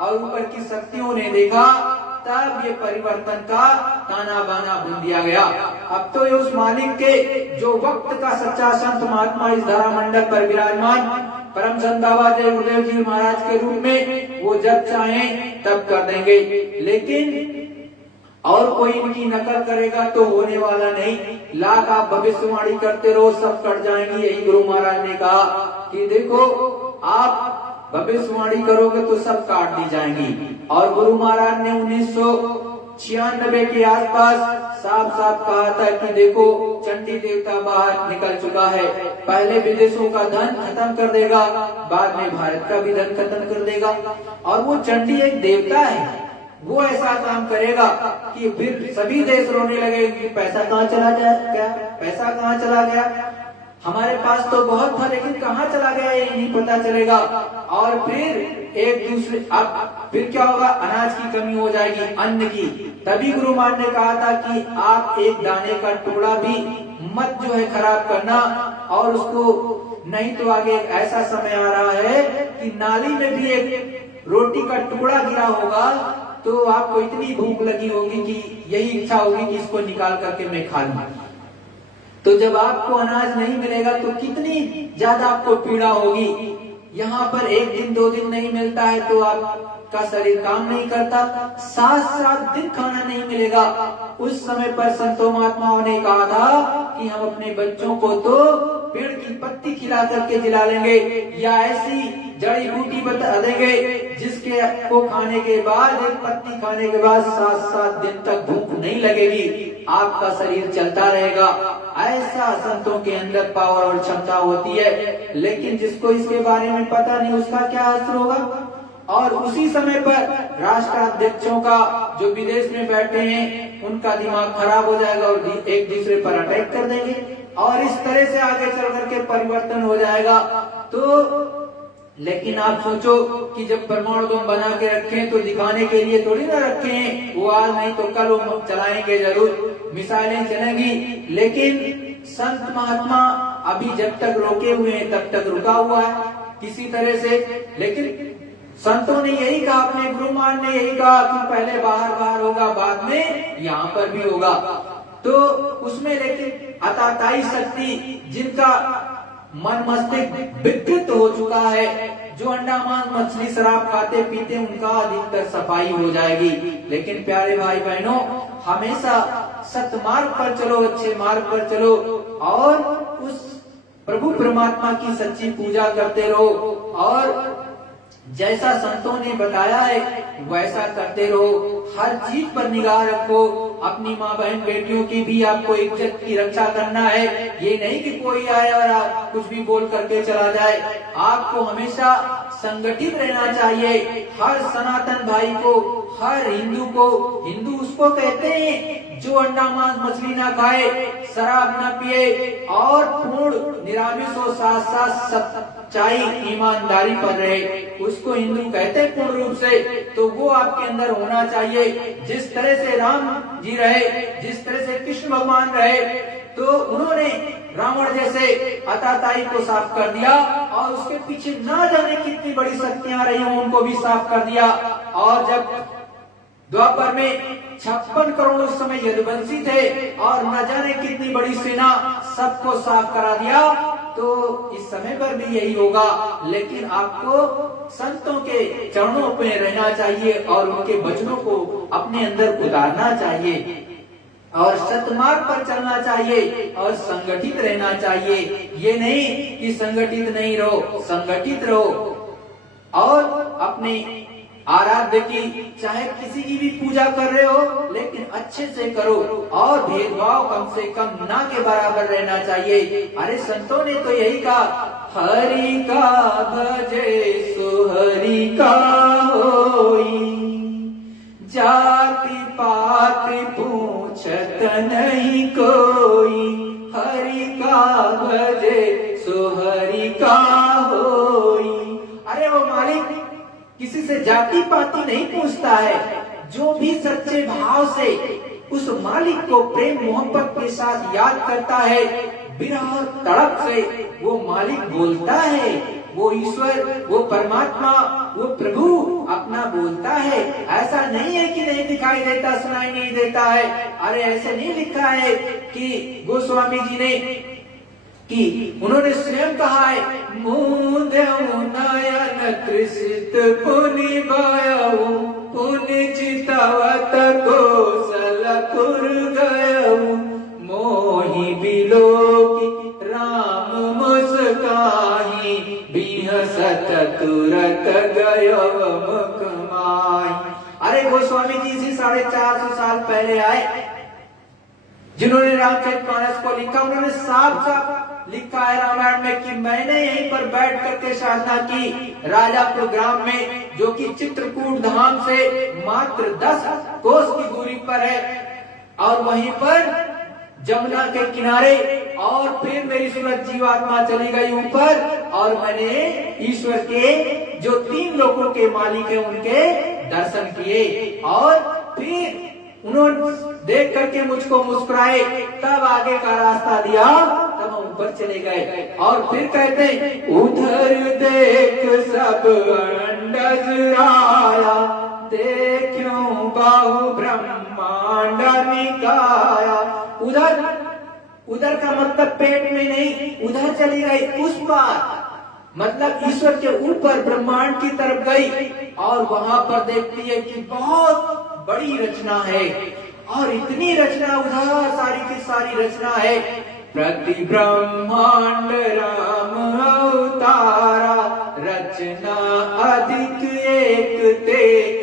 और ऊपर की शक्तियों ने देखा, तब ये परिवर्तन का ताना बाना बुन दिया गया। अब तो ये उस मालिक के जो वक्त का सच्चा संत महात्मा इस धरा मंडल पर विराजमान परम संत बाबा जय गुरुदेव जी महाराज के रूप में, वो जब चाहें तब कर देंगे। लेकिन और कोई इनकी नकल करेगा तो होने वाला नहीं। लाख आप भविष्यवाणी करते रहो, सब कट जाएंगी। यही गुरु महाराज ने कहा कि देखो, आप भविष्यवाणी करोगे तो सब काट दी जाएंगी। और गुरु महाराज ने 1996 के आसपास साफ साफ कहा था कि देखो, चंडी देवता बाहर निकल चुका है। पहले विदेशों का धन खत्म कर देगा, बाद में भारत का भी धन खत्म कर देगा। और वो चंडी एक देवता है, वो ऐसा काम करेगा कि फिर सभी देश रोने लगे कि पैसा कहाँ चला गया, क्या पैसा कहाँ चला गया, हमारे पास तो बहुत था लेकिन कहाँ चला गया ये नहीं पता चलेगा। और फिर एक दूसरे, अब फिर क्या होगा, अनाज की कमी हो जाएगी, अन्न की। तभी गुरु महाराज ने कहा था कि आप एक दाने का टुकड़ा भी मत जो है खराब करना, और उसको नहीं तो आगे एक ऐसा समय आ रहा है कि नाली में भी एक रोटी का टुकड़ा गिरा होगा तो आपको इतनी भूख लगी होगी कि यही इच्छा होगी कि इसको निकाल करके मैं खा लूं। तो जब आपको अनाज नहीं मिलेगा तो कितनी ज्यादा आपको पीड़ा होगी। यहाँ पर एक दिन 2 दिन नहीं मिलता है तो आपका शरीर काम नहीं करता, 7-7 दिन खाना नहीं मिलेगा। उस समय पर संतों महात्माओं ने कहा था कि हम अपने बच्चों को तो पेड़ की पत्ती खिला करके जिला लेंगे, या ऐसी जड़ी बूटी बता देंगे जिसके को खाने के बाद, एक पत्ती खाने के बाद 7-7 दिन तक भूख नहीं लगेगी, आपका शरीर चलता रहेगा। ऐसा संतों के अंदर पावर और क्षमता होती है। लेकिन जिसको इसके बारे में पता नहीं, उसका क्या असर होगा। और उसी समय पर राष्ट्राध्यक्षों का जो विदेश में बैठे हैं, उनका दिमाग खराब हो जाएगा और एक दूसरे पर अटैक कर देंगे, और इस तरह से आगे चल करके परिवर्तन हो जाएगा। तो लेकिन आप सोचो कि जब परमाणु बम बना के रखे तो दिखाने के लिए थोड़ी ना रखे हैं, वो आज नहीं तो कल वो चलाएंगे जरूर, मिसाइलें चलेंगी। लेकिन संत महात्मा अभी जब तक रोके हुए हैं तब तक रुका हुआ है किसी तरह से। लेकिन संतों ने यही कहा, अपने गुरुमान ने यही कहा कि पहले बाहर होगा, बाद में यहाँ पर भी होगा। तो उसमें लेकिन अताताई शक्ति, जिनका मन मस्तिष्क विकृत हो चुका है, जो अंडा मांस मछली शराब खाते पीते, उनका अधिकतर सफाई हो जाएगी। लेकिन प्यारे भाई बहनों, हमेशा सत्मार्ग पर चलो, अच्छे मार्ग पर चलो और उस प्रभु परमात्मा की सच्ची पूजा करते रहो और जैसा संतों ने बताया है वैसा करते रहो। हर चीज पर निगाह रखो, अपनी माँ बहन बेटियों की भी आपको इज्जत की रक्षा करना है। ये नहीं कि कोई आए और आप कुछ भी बोल करके चला जाए। आपको हमेशा संगठित रहना चाहिए। हर सनातन भाई को, हर हिंदू को, हिंदू उसको कहते हैं जो अंडा मांस मछली ना खाए, शराब ना पिए और पूर्ण निरामिष हो, साथ साथ सच्चाई ईमानदारी पर रहे, उसको हिंदू कहते हैं पूर्ण रूप से। तो वो आपके अंदर होना चाहिए। जिस तरह से राम जी रहे, जिस तरह से कृष्ण भगवान रहे, तो उन्होंने रावण जैसे अताताई को साफ कर दिया और उसके पीछे ना जाने कितनी बड़ी शक्तियां रही हों, उनको भी साफ कर दिया। और जब द्वापर में 56 करोड़ उस समय यदुवंशी थे और न जाने कितनी बड़ी सेना, सबको साफ करा दिया। तो इस समय पर भी यही होगा। लेकिन आपको संतों के चरणों पे रहना चाहिए और उनके वचनों को अपने अंदर उतारना चाहिए और सतमार्ग पर चलना चाहिए और संगठित रहना चाहिए। ये नहीं कि संगठित नहीं रहो, संगठित रहो और अपने आराध्य की, चाहे किसी की भी पूजा कर रहे हो, लेकिन अच्छे से करो और भेदभाव कम से कम ना के बराबर रहना चाहिए। अरे संतों ने तो यही कहा, हरि का भजे सो हरि का होई, जाति पात पूछत नहीं कोई, हरि का भजे सो हरि का होई। अरे वो मालिक किसी से जाति पाति नहीं पूछता है। जो भी सच्चे भाव से उस मालिक को प्रेम मोहब्बत के साथ याद करता है, विरह तड़प से वो मालिक बोलता है, वो ईश्वर, वो परमात्मा, वो प्रभु अपना बोलता है। ऐसा नहीं है कि नहीं दिखाई देता, सुनाई नहीं देता है। अरे ऐसे नहीं लिखा है कि गोस्वामी जी ने कि उन्होंने स्वयं कहा है, मूंदऊ नयन तृषित पुनि भयऊ, पुनि चितवत कोसल खुर गयऊ, मोहि बिलोकी राम मुस्काही, बिहसत तुरत गयो मुख माही। अरे गोस्वामी जी इसी 450 साल पहले आए, जिन्होंने रामचरितमानस को लिखा। उन्होंने साफ साफ लिखा है रामायण में कि मैंने यहीं पर बैठ करके साधना की राजापुर ग्राम में, जो कि चित्रकूट धाम से मात्र 10 कोस की दूरी पर है। और वहीं पर जमुना के किनारे, और फिर मेरी सूरज जीवात्मा चली गई ऊपर और मैंने ईश्वर के जो 3 लोगों के मालिक है उनके दर्शन किए। और फिर उन्होंने देख करके मुझको मुस्कुराए, तब आगे का रास्ता दिया, तब हम ऊपर चले गए। और फिर कहते उधर देख सब अंडज राया, देखूं बाहु ब्रह्मांड निकाया। उधर का मतलब पेट में नहीं, उधर चली गई, उस पार मतलब ईश्वर के ऊपर ब्रह्मांड की तरफ गई और वहां पर देखती है कि बहुत बड़ी रचना है। और इतनी रचना, उधर सारी की सारी रचना है। प्रति ब्रह्मांड राम अवतारा, रचना अधिक एक ते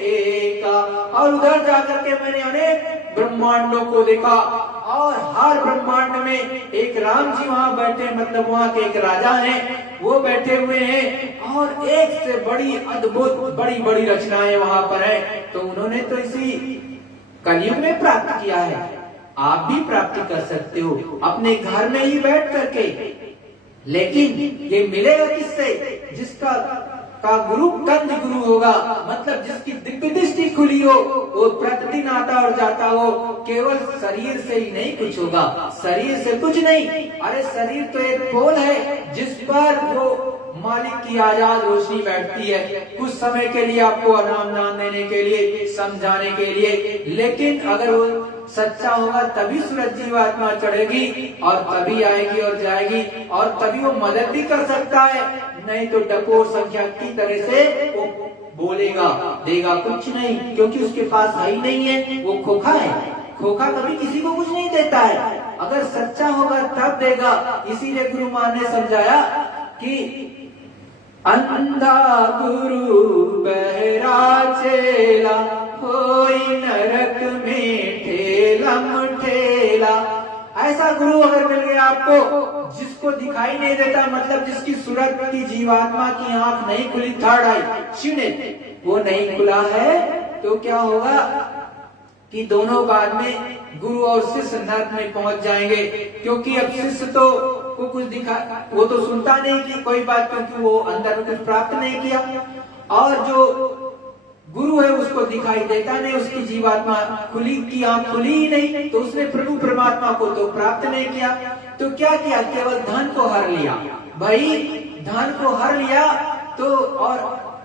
एका। और उधर जाकर के मैंने अनेक ब्रह्मांडों को देखा और हर ब्रह्मांड में एक राम जी वहां बैठे, मतलब वहां के एक राजा हैं, वो बैठे हुए हैं और एक से बड़ी अद्भुत बड़ी बड़ी रचनाएं वहां पर है। तो उन्होंने तो इसी कलयुग में प्राप्त किया है, आप भी प्राप्ति कर सकते हो अपने घर में ही बैठ करके। लेकिन ये मिलेगा किससे? जिसका गुरु कंद गुरु होगा, मतलब जिसकी दिव्य दृष्टि खुली हो, वो प्रतिदिन आता और जाता हो। केवल शरीर से ही नहीं कुछ होगा, शरीर से कुछ नहीं। अरे शरीर तो एक पोल है जिस पर वो मालिक की आजाद रोशनी बैठती है कुछ समय के लिए, आपको आराम दान देने के लिए, समझाने के लिए। लेकिन अगर वो सच्चा होगा तभी सूरज जीवात्मा चढ़ेगी और तभी आएगी और जाएगी और तभी वो मदद भी कर सकता है। नहीं तो डकोर संख्या की तरह से वो बोलेगा, देगा कुछ नहीं, क्योंकि उसके पास है ही नहीं है, वो खोखा है। खोखा कभी किसी को कुछ नहीं देता है, अगर सच्चा होगा तब देगा। इसीलिए गुरु महाराज ने समझाया कि अंधा गुरु बहरा चेला, होई नरक में ठेलम ठेला। ऐसा गुरु अगर मिल गया आपको जिसको दिखाई नहीं देता, मतलब जिसकी सूरत की जीवात्मा की आंख नहीं खुली, थर्ड आई शिने वो नहीं खुला है, तो क्या होगा कि दोनों बाद में गुरु और शिष्य नरक में पहुंच जाएंगे। क्योंकि अब शिष्य तो को कुछ वो तो सुनता नहीं कि कोई बात, क्योंकि वो अंदर में कुछ प्राप्त नहीं किया, और जो गुरु है उसको दिखाई देता नहीं, उसकी जीवात्मा खुली की आंख खुली ही नहीं, तो उसने प्रभु परमात्मा को तो प्राप्त नहीं किया। तो क्या किया, केवल धन को हर लिया। भाई धन को हर लिया तो और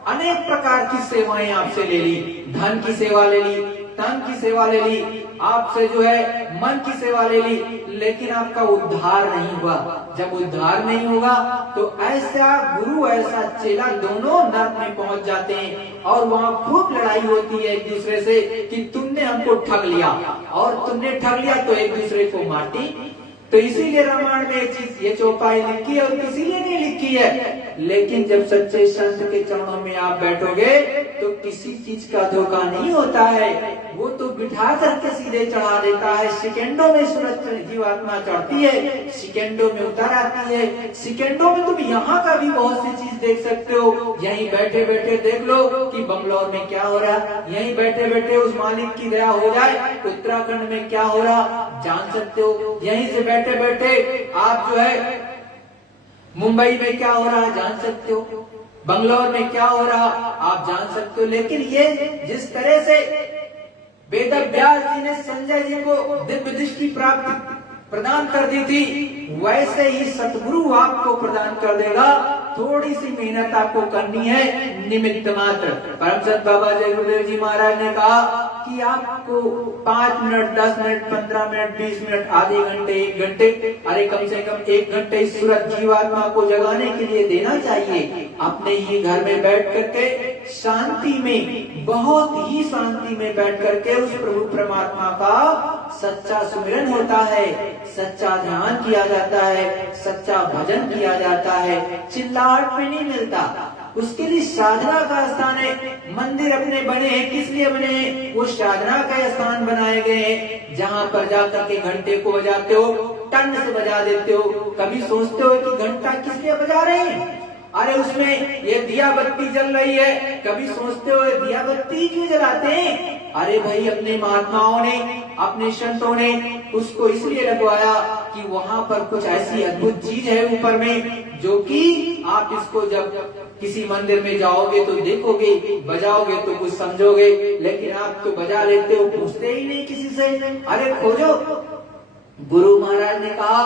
अनेक प्रकार की सेवाएं आपसे ले ली, धन की सेवा ले ली, तन की सेवा ले ली, आपसे जो है मन की सेवा ले ली, लेकिन आपका उद्धार नहीं हुआ। जब उद्धार नहीं होगा तो ऐसा गुरु ऐसा चेला दोनों नरक में पहुंच जाते हैं और वहां खूब लड़ाई होती है एक दूसरे से कि तुमने हमको ठग लिया, और तुमने ठग लिया तो एक दूसरे को मारती। तो इसीलिए रामायण में एक चीज ये चौपाई लिखी है और इसीलिए नहीं लिखी है। लेकिन जब सच्चे संत के चरणों में आप बैठोगे तो किसी चीज का धोखा नहीं होता है, वो तो बिठा करके सीधे चढ़ा देता है। सेकेंडों में सूरज जीवात्मा चढ़ती है, सेकेंडों में उतर आती है, सेकेंडों में तुम यहाँ का भी बहुत सी चीज देख सकते हो। यहीं बैठे बैठे देख लो कि बंगलौर में क्या हो रहा है, यहीं बैठे बैठे उस मालिक की दया हो जाए उत्तराखंड में क्या हो रहा जान सकते हो। यहीं से बैठे बैठे आप जो है मुंबई में क्या हो रहा है जान सकते हो, बंगलौर में क्या हो रहा आप जान सकते हो। लेकिन ये जिस तरह से वेद व्यास जी ने संजय जी को दिव्य दृष्टि प्राप्त प्रदान कर दी थी, वैसे ही सतगुरु आपको प्रदान कर देगा। थोड़ी सी मेहनत आपको करनी है, निमित्त मात्र। परमचंद बाबा जय गुरुदेव जी महाराज ने कहा कि आपको 5 मिनट, 10 मिनट, 15 मिनट, 20 मिनट, आधे घंटे, 1 घंटे, अरे कम से कम 1 घंटे इस सूरज जीवात्मा को जगाने के लिए देना चाहिए। अपने ही घर में बैठ करके शांति में, बहुत ही शांति में बैठ करके उस प्रभु परमात्मा का सच्चा सुमिरन होता है, सच्चा ध्यान किया जाता है, सच्चा भजन किया जाता है। चिल्लाहट में नहीं मिलता, उसके लिए साधना का स्थान है। मंदिर अपने बने हैं, किस लिए बने हैं? वो साधना का स्थान बनाए गए हैं, जहाँ पर जाकर के घंटे को बजाते हो, टन से बजा देते हो। कभी सोचते हो कि घंटा किस लिए बजा रहे हैं? अरे उसमें ये दिया बत्ती जल रही है, कभी सोचते हो दिया बत्ती क्यों जलाते हैं? अरे भाई अपने महात्माओं ने, अपने संतों ने उसको इसलिए लगवाया कि वहां पर कुछ ऐसी अद्भुत चीज है ऊपर में, जो कि आप इसको जब किसी मंदिर में जाओगे तो देखोगे, बजाओगे तो कुछ समझोगे, लेकिन आप तो बजा लेते हो, पूछते ही नहीं किसी से। अरे खोजो। गुरु महाराज ने कहा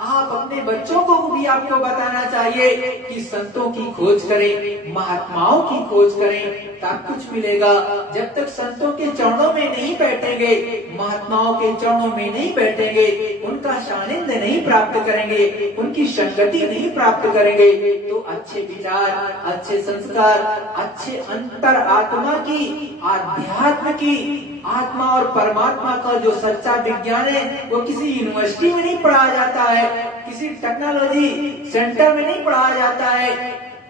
आप अपने बच्चों को भी आपको बताना चाहिए कि संतों की खोज करें, महात्माओं की खोज करें, तब कुछ मिलेगा। जब तक संतों के चरणों में नहीं बैठेंगे, महात्माओं के चरणों में नहीं बैठेंगे, उनका सानिध्य नहीं प्राप्त करेंगे, उनकी संगति नहीं प्राप्त करेंगे, तो अच्छे विचार, अच्छे संस्कार, अच्छे अंतर आत्मा की, आध्यात्म की, आत्मा और परमात्मा का जो सच्चा विज्ञान है वो किसी यूनिवर्सिटी में नहीं पढ़ाया जाता है, किसी टेक्नोलॉजी सेंटर में नहीं पढ़ाया जाता है,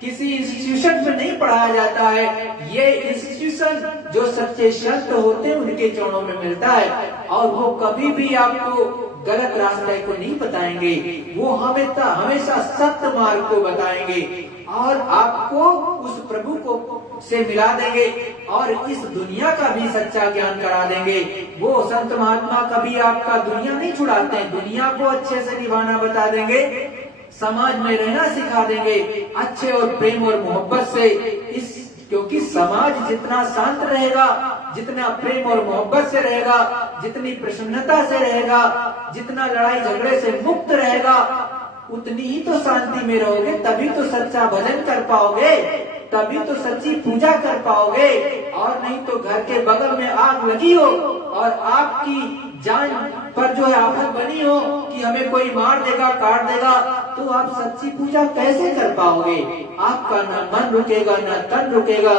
किसी इंस्टीट्यूशन में नहीं पढ़ाया जाता है। ये इंस्टीट्यूशन जो सच्चे संत होते हैं उनके चरणों में मिलता है, और वो कभी भी आपको गलत रास्ते को नहीं बताएंगे, वो हमेशा सत्य मार्ग को बताएंगे और आपको उस प्रभु को से मिला देंगे और इस दुनिया का भी सच्चा ज्ञान करा देंगे। वो संत महात्मा कभी आपका दुनिया नहीं छुड़ाते हैं, दुनिया को अच्छे से निभाना बता देंगे, समाज में रहना सिखा देंगे अच्छे और प्रेम और मोहब्बत से। क्योंकि समाज जितना शांत रहेगा, जितना प्रेम और मोहब्बत से रहेगा, जितनी प्रसन्नता से रहेगा, जितना लड़ाई झगड़े से मुक्त रहेगा, उतनी ही तो शांति में रहोगे, तभी तो सच्चा भजन कर पाओगे, तभी तो सच्ची पूजा कर पाओगे। और नहीं तो घर के बगल में आग लगी हो और आपकी जान पर जो है आफत बनी हो कि हमें कोई मार देगा, काट देगा, तो आप सच्ची पूजा कैसे कर पाओगे? आपका न मन रुकेगा न तन रुकेगा,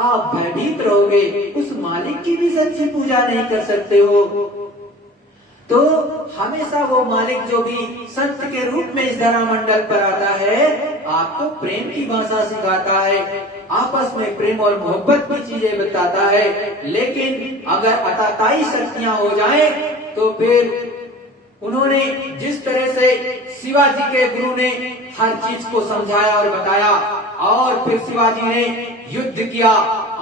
आप भयभीत रहोगे, उस मालिक की भी सच्ची पूजा नहीं कर सकते हो। तो हमेशा वो मालिक जो भी संत के रूप में इस धरा मंडल पर आता है, आपको प्रेम की भाषा सिखाता है, आपस में प्रेम और मोहब्बत की चीजें बताता है। लेकिन अगर अताताई शक्तियां हो जाएं, तो फिर उन्होंने जिस तरह से शिवाजी के गुरु ने हर चीज को समझाया और बताया, और फिर शिवाजी ने युद्ध किया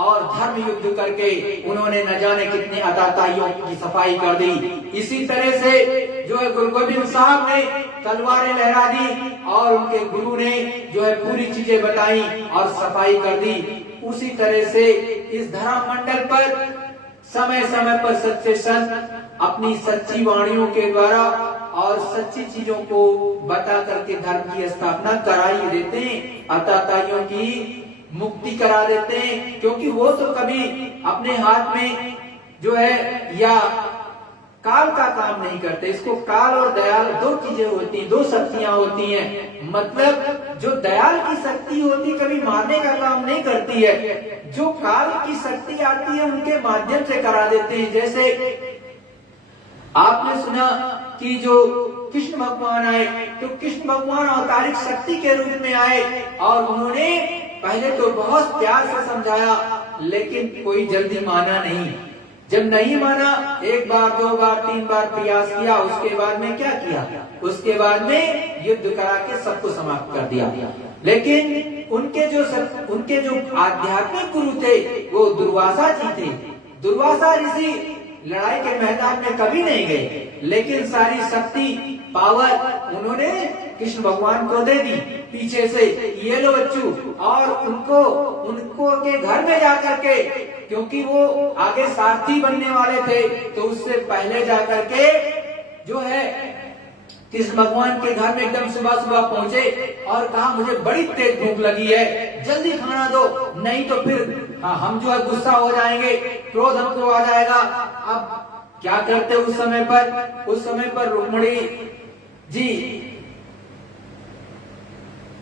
और धर्म युद्ध करके उन्होंने न जाने कितने अताताइयों की सफाई कर दी। इसी तरह से जो है गुरु गोविंद साहब ने तलवारें लहरा दी और उनके गुरु ने जो है पूरी चीजें बताई और सफाई कर दी। उसी तरह से इस धरा मंडल पर समय समय पर सच्चे संत अपनी सच्ची वाणियों के द्वारा और सच्ची चीजों को बता करके धर्म की स्थापना करा ही देते हैं, अताताइयों की मुक्ति करा देते हैं। क्योंकि वो तो कभी अपने हाथ में जो है या काल का काम नहीं करते। इसको काल और दयाल दो चीजें होती हैं, दो शक्तियां होती हैं। मतलब जो दयाल की शक्ति होती कभी मारने का काम नहीं करती है, जो काल की शक्ति आती है उनके माध्यम से करा देते हैं। जैसे आपने सुना कि जो कृष्ण भगवान आए, तो कृष्ण भगवान अवतारिक शक्ति के रूप में आए और उन्होंने पहले तो बहुत प्यार से समझाया, लेकिन कोई जल्दी माना नहीं। जब नहीं माना, एक बार, दो बार, तीन बार प्रयास किया, उसके बाद में क्या किया? उसके बाद में युद्ध करा के सबको समाप्त कर दिया। लेकिन उनके जो आध्यात्मिक गुरु थे वो दुर्वासा जी थे। दुर्वासा ऋषि लड़ाई के मैदान में कभी नहीं गए, लेकिन सारी शक्ति पावर उन्होंने कृष्ण भगवान को दे दी पीछे से, ये लो बच्चू। और उनको के घर में जाकर के, क्योंकि वो आगे सारथी बनने वाले थे, तो उससे पहले जाकर के जो है कृष्ण भगवान के घर में एकदम सुबह सुबह पहुंचे और कहा मुझे बड़ी तेज भूख लगी है, जल्दी खाना दो, नहीं तो फिर हम जो है गुस्सा हो जाएंगे, क्रोध हमको आ जाएगा। अब क्या करते उस समय पर रुक्मिणी जी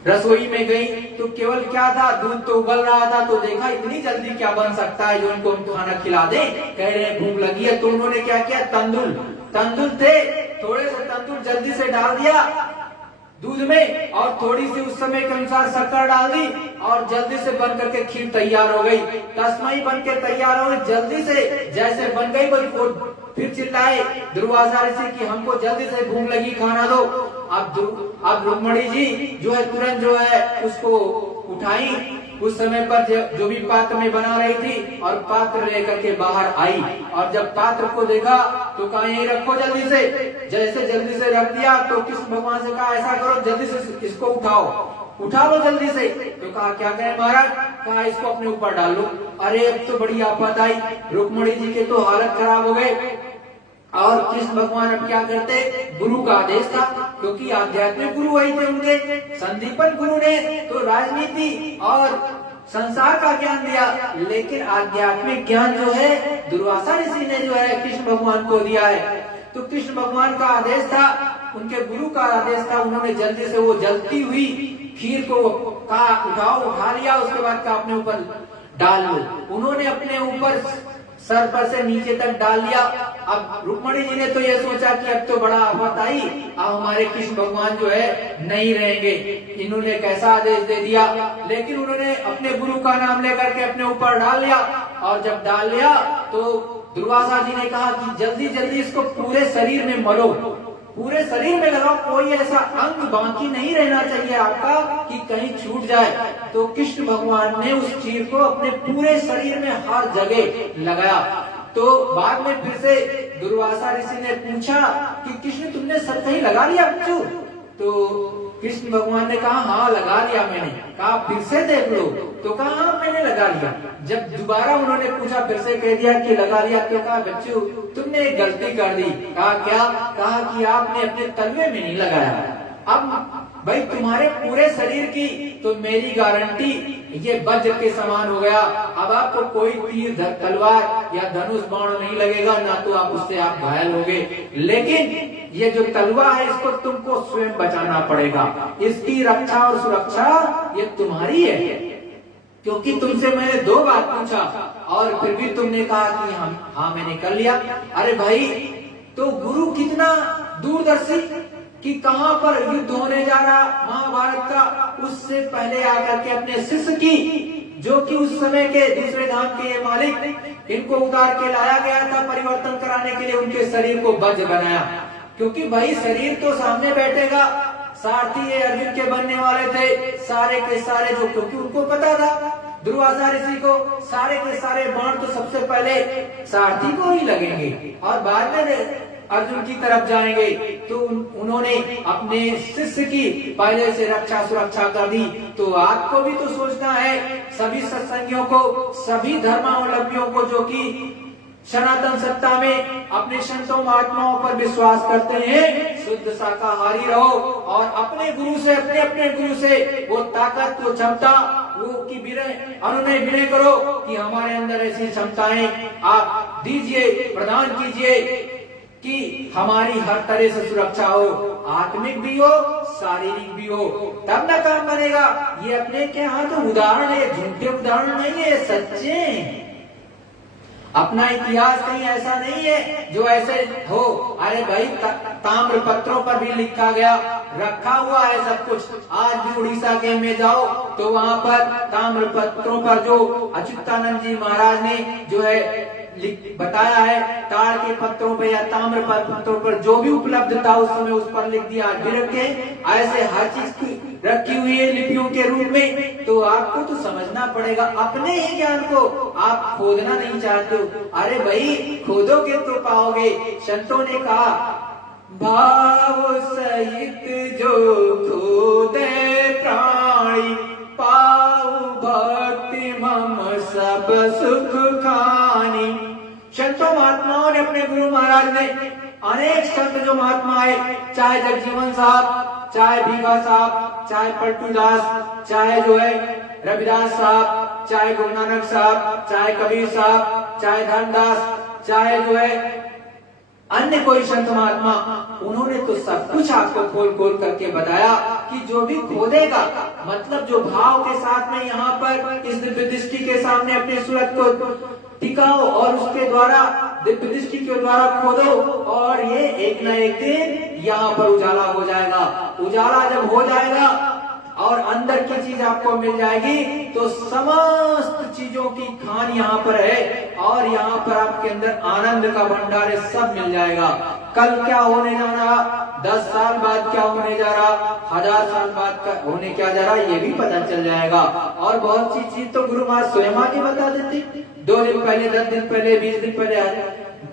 रसोई में गई, तो केवल क्या था, दूध तो उबल रहा था, तो देखा इतनी जल्दी क्या बन सकता है जो इनको खाना खिला दे, कह रहे हैं भूख लगी है। तो उन्होंने क्या किया, तंदुल थे, थोड़े से तंदुल जल्दी से डाल दिया दूध में और थोड़ी सी उस समय के अनुसार शक्कर डाल दी और जल्दी से बन करके खीर तैयार हो गई। तस्मई बन के तैयार हो गई जल्दी से, जैसे बन गई वो फिर चिल्लाए दुर्वासा ऋषि कि हमको जल्दी से भूख लगी, खाना दो। अब रुक्मिणी जी जो है तुरंत जो है उसको उठाई, उस समय पर जो भी पात्र में बना रही थी और पात्र लेकर के बाहर आई, और जब पात्र को देखा तो कहा यही रखो जल्दी से। जैसे जल्दी से रख दिया तो कृष्ण भगवान से कहा ऐसा करो जल्दी से इसको उठा लो जल्दी से। तो कहा क्या करें महाराज, कहा इसको अपने ऊपर डाल लो। अरे अब तो बड़ी आफत आई, रुक्मिणी जी के तो हालत खराब हो गए। और कृष्ण भगवान अब क्या करते, गुरु का आदेश था, क्योंकि आध्यात्मिक गुरु वही थे उनके। संदीपन गुरु ने तो राजनीति और संसार का ज्ञान दिया, लेकिन आध्यात्मिक ज्ञान जो है दुर्वासा ऋषि ने जो है कृष्ण भगवान को दिया है। तो कृष्ण भगवान का आदेश था, उनके गुरु का आदेश था, उन्होंने जल्दी से वो जलती हुई खीर को कहा उठा लिया, उसके बाद कहा अपने ऊपर डाल लो। उन्होंने अपने ऊपर सर पर से नीचे तक डाल लिया। अब रुक्मिणी जी ने तो ये सोचा कि अब तो बड़ा आफत आई, अब हमारे कृष्ण भगवान जो है नहीं रहेंगे, इन्होंने कैसा आदेश दे दिया। लेकिन उन्होंने अपने गुरु का नाम लेकर के अपने ऊपर डाल लिया, और जब डाल लिया तो दुर्वासा जी ने कहा कि जल्दी जल्दी इसको पूरे शरीर में मलो, पूरे शरीर में लगाओ, कोई ऐसा अंग बाकी नहीं रहना चाहिए आपका कि कहीं छूट जाए। तो कृष्ण भगवान ने उस चीर को अपने पूरे शरीर में हर जगह लगाया। तो बाद में फिर से दुर्वासा ऋषि ने पूछा कि कृष्ण तुमने सब कहीं लगा लिया बच्चू? तो कृष्ण भगवान ने कहा हाँ लगा लिया मैंने। कहा फिर से देख लो? तो कहा हाँ मैंने लगा लिया। जब दोबारा उन्होंने पूछा फिर से कह दिया कि लगा लिया। तो कहा बच्चू तुमने एक गलती कर दी। कहा क्या? कहा कि आपने अपने तलवे में नहीं लगाया। अब भाई तुम्हारे पूरे शरीर की तो मेरी गारंटी ये वज्र के समान हो गया। अब आपको कोई तीर तलवार या धनुष बाण नहीं लगेगा, ना तो आप उससे आप घायल होगे, लेकिन ये जो तलवार है इसको तुमको स्वयं बचाना पड़ेगा। इसकी रक्षा और सुरक्षा ये तुम्हारी है, क्योंकि तुमसे मैंने 2 बार पूछा और फिर भी तुमने कहा कि हाँ मैंने कर लिया। अरे भाई, तो गुरु कितना दूरदर्शी कि कहां पर युद्ध होने जा रहा महाभारत का, उससे पहले आकर के अपने शिष्य की, जो कि उस समय के दूसरे धाम के मालिक, इनको उतार के लाया गया था परिवर्तन कराने के लिए, उनके शरीर को वज्र बनाया। क्योंकि भाई शरीर तो सामने बैठेगा, सारथी ये अर्जुन के बनने वाले थे सारे के सारे, जो क्योंकि उनको पता था दुर्वासा ऋषि को सारे के सारे बाण तो सबसे पहले सारथी को ही लगेंगे और बाद में अर्जुन की तरफ जाएंगे। तो उन्होंने अपने शिष्य की पहले से रक्षा सुरक्षा कर दी। तो आपको भी तो सोचना है, सभी सत्संगियों को, सभी धर्मावलंबियों को जो कि सनातन सत्ता में अपने संतों महात्माओं पर विश्वास करते हैं, शुद्ध शाकाहारी रहो और अपने गुरु से, अपने गुरु से वो ताकत, वो क्षमता, वो की अनुनय विनय करो कि हमारे अंदर ऐसी क्षमताएं आप दीजिए, प्रदान कीजिए कि हमारी हर तरह से सुरक्षा हो, आत्मिक भी हो, शारीरिक भी हो, तब ना काम बनेगा। ये अपने के हाथ उदाहरण है, झूठे उदाहरण नहीं है, सच्चे। अपना इतिहास कहीं ऐसा नहीं है जो ऐसे हो। अरे भाई, ताम्र पत्रों पर भी लिखा गया, रखा हुआ है सब कुछ। आज भी उड़ीसा के में जाओ तो वहां पर ताम्र पत्रों पर जो अच्युतानंद जी महाराज ने जो है बताया है, ताड़ के पत्रों पर या ताम्र पत्रों पर जो भी उपलब्ध था उस समय उस पर लिख दिया। आज भी रखे, ऐसे हर चीज की रखी हुई है लिपियों के रूप में। तो आपको तो समझना पड़ेगा, अपने ही ज्ञान को आप खोदना नहीं चाहते हो। अरे भाई, खोदोगे तो पाओगे। संतों ने कहा, भाव सहित जो खोदे प्राणी, पाऊ भक्ति मम सब सुख खानी। संतों महात्माओं ने, अपने गुरु महाराज ने, अनेक संत जो महात्मा है, चाहे जगजीवन साहब, चाहे भीगा साहब, चाहे पलटू दास, चाहे जो है रविदास साहब, चाहे गुरु नानक साहब, चाहे कबीर साहब, चाहे धर्मदास, चाहे जो है अन्य कोई संत महात्मा, उन्होंने तो सब कुछ आपको खोल खोल करके बताया कि जो भी खोदेगा, मतलब जो भाव के साथ में यहाँ पर इस दिव्य दृष्टि के सामने अपने सूरत को टिकाओ और उसके द्वारा, दिव्य दृष्टि के द्वारा खोदो, और ये एक न एक दिन यहाँ पर उजाला हो जाएगा। उजाला जब हो जाएगा और अंदर की चीज आपको मिल जाएगी, तो समस्त चीजों की खान यहाँ पर है और यहाँ पर आपके अंदर आनंद का भंडार सब मिल जाएगा। कल क्या होने जा रहा, 10 साल बाद क्या होने जा रहा, 1000 साल बाद क्या होने क्या जा रहा, ये भी पता चल जाएगा। और बहुत सी चीज तो गुरु महाराज स्वयं आके बता देते, 2 दिन पहले, 10 दिन पहले, 20 दिन पहले,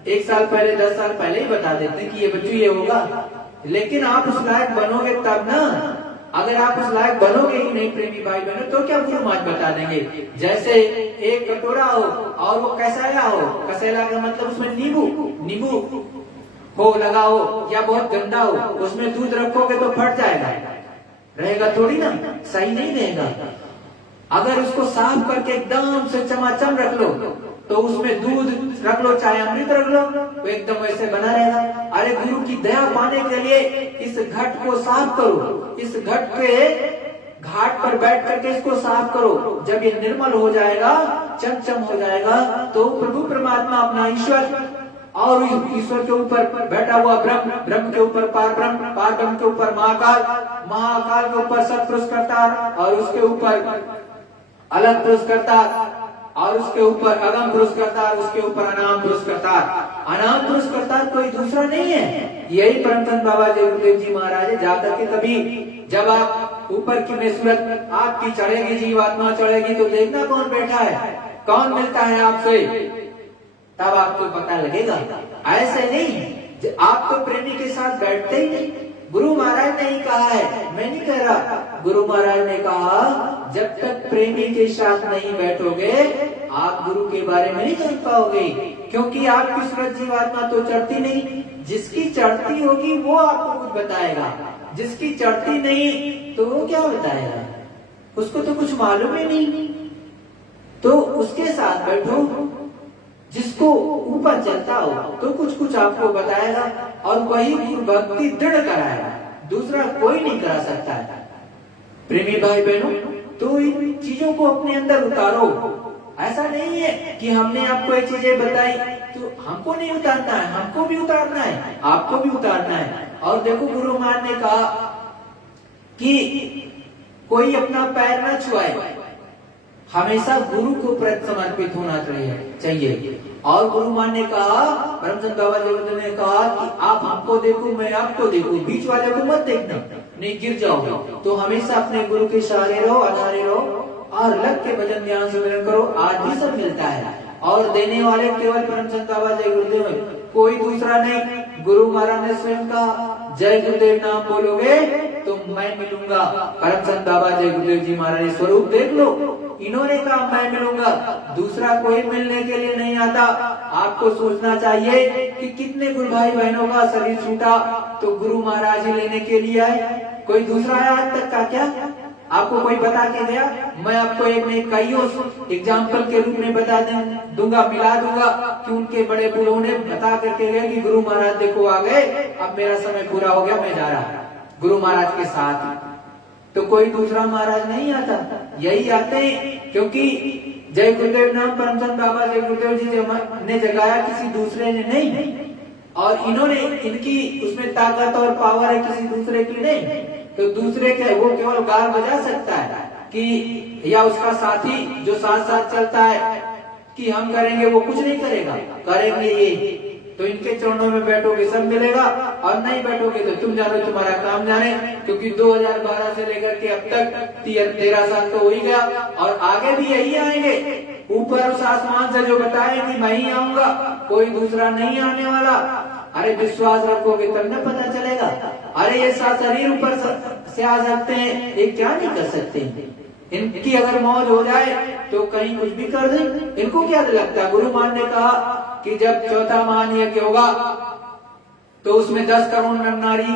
1 साल पहले, 10 साल पहले ही बता देते कि ये बच्चों ये होगा। लेकिन आप उस लायक बनोगे तब ना। अगर आप उस लायक बनोगे ही नहीं प्रेमी भाई बहनों, तो क्या गुरु महाराज बता देंगे। जैसे एक कटोरा हो और वो कसेला हो, कसेला का मतलब उसमें नींबू हो लगा हो या बहुत गंदा हो, उसमें दूध रखोगे तो फट जाएगा, रहेगा थोड़ी ना, सही नहीं रहेगा। अगर उसको साफ करके एकदम से चमाचम रख लो, तो उसमें दूध रख लो चाहे अमृत रख लो, वो एकदम वैसे बना रहेगा। अरे गुरु की दया पाने के लिए इस घट को साफ करो, इस घट के घाट पर बैठ करके इसको साफ करो। जब ये निर्मल हो जाएगा, चमचम हो जाएगा, तो प्रभु परमात्मा अपना ईश्वर और ईश्वर के ऊपर बैठा हुआ ब्रह्म, ब्रह्म के ऊपर पार ब्रह्म, पार ब्रह्म के ऊपर महाकाल, महाकाल के ऊपर सत्पुरुषकर्ता और उसके ऊपर अलग पुरुषकर्ता और उसके ऊपर अगम पुरुषकर्ता, उसके ऊपर अनाम पुरुषकर्ता। अनाम पुरुषकर्ता कोई दूसरा नहीं है, यही परमतन बाबा गुरुदेव जी महाराज है। जाकर के कभी जब आप ऊपर की में सूरत आपकी चढ़ेगी, जीवात्मा चढ़ेगी, तो देखना कौन बैठा है, कौन मिलता है आपसे, तब आपको पता लगेगा। ऐसे नहीं, आप तो प्रेमी के साथ बैठते ही नहीं। गुरु महाराज ने ही कहा है, मैं नहीं कह रहा, गुरु महाराज ने कहा जब तक प्रेमी के साथ नहीं बैठोगे आप गुरु के बारे में नहीं जान पाओगे, क्योंकि आपकी सूरत जीवात्मा तो चढ़ती नहीं, जिसकी चढ़ती होगी वो आपको कुछ बताएगा, जिसकी चढ़ती नहीं तो वो क्या बताएगा, उसको तो कुछ मालूम ही नहीं। तो उसके साथ बैठो, जिसको ऊपर चलता हो तो कुछ कुछ आपको बताएगा और वही गुरु भक्ति दृढ़ कराएगा, दूसरा कोई नहीं करा सकता है। प्रेमी भाई बहनों, तो इन चीजों को अपने अंदर उतारो। ऐसा नहीं है कि हमने आपको ये चीजें बताई तो हमको नहीं उतारना है, हमको भी उतारना है, आपको भी उतारना है। और देखो गुरु महाराज ने कहा कि कोई अपना पैर न छुआए, हमेशा गुरु को समर्पित होना चाहिए। और गुरु महाराज ने कहा, परमचंद बाबा जी ने कहा कि आप हमको देखो, मैं आपको देखूं, बीच वाले को मत देखना, नहीं गिर जाओगे। तो हमेशा अपने गुरु के सहारे रहो, आधारे रहो और लग के भजन ध्यान सुमिरन करो। आज भी सब मिलता है और देने वाले केवल परमचंद बाबा जय गुरुदेव, कोई दूसरा नहीं। गुरु महाराज ने स्वयं कहा, जय गुरुदेव नाम बोलोगे तो मैं मिलूंगा। परमचंद बाबा जय गुरुदेव जी महाराज स्वरूप देख लो, इन्होंने कहा मैं मिलूंगा, दूसरा कोई मिलने के लिए नहीं आता। आपको सोचना चाहिए कि कितने गुरु भाई बहनों का शरीर छूटा तो गुरु महाराज ही लेने के लिए आए, कोई दूसरा आया आज तक का क्या? आपको कोई बता के गया? मैं आपको एक कईयों एग्जाम्पल के रूप में बता दूंगा, मिला दूंगा कि उनके बड़े बूढ़ों ने बता करके गए कि गुरु महाराज देखो आ गए, अब मेरा समय पूरा हो गया, मैं जा रहा गुरु महाराज के साथ। तो कोई दूसरा महाराज नहीं आता, यही आते हैं, क्योंकि जय गुरुदेव नाम परमचंद बाबा जय गुरुदेव जी ने जगाया, किसी दूसरे ने नहीं। और इन्होंने, इनकी उसमें ताकत और पावर है, किसी दूसरे की नहीं। तो दूसरे के वो केवल गाल बजा सकता है कि, या उसका साथी जो साथ साथ चलता है कि हम करेंगे, वो कुछ नहीं करेगा, करेंगे ये। तो इनके चरणों में बैठोगे सब मिलेगा, और नहीं बैठोगे तो तुम जानो, तुम्हारा काम जाने। क्योंकि 2012 से लेकर के अब तक 13 साल तो हो ही गया और आगे भी यही आएंगे। ऊपर उस आसमान से जो बताए कि मैं ही आऊंगा, कोई दूसरा नहीं आने वाला। अरे विश्वास रखोगे तब न पता चलेगा। अरे ये शरीर ऊपर से आ सकते हैं, ये क्या नहीं कर सकते। इनकी अगर मौज हो जाए तो कहीं कुछ भी कर दे, इनको क्या लगता है। गुरु महाराज ने कहा कि जब चौथा महायज्ञ होगा तो उसमें 10 करोड़ नर नारी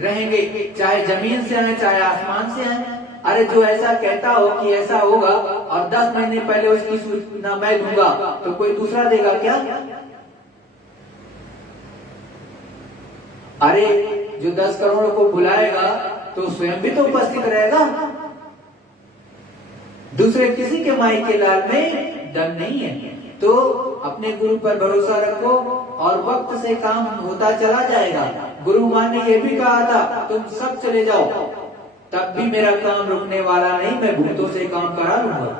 रहेंगे, चाहे जमीन से आए चाहे आसमान से आए। अरे जो ऐसा कहता हो कि ऐसा होगा और 10 महीने पहले उसकी सूचना मैं दूंगा, तो कोई दूसरा देगा क्या? अरे जो 10 करोड़ को बुलाएगा तो स्वयं भी तो उपस्थित रहेगा। दूसरे किसी के माई के लाल में डर नहीं है। तो अपने गुरु पर भरोसा रखो और वक्त से काम होता चला जाएगा। गुरु महाराज ने यह भी कहा था, तुम सब चले जाओ तब भी मेरा काम रुकने वाला नहीं, मैं भूतों से काम करा लूंगा।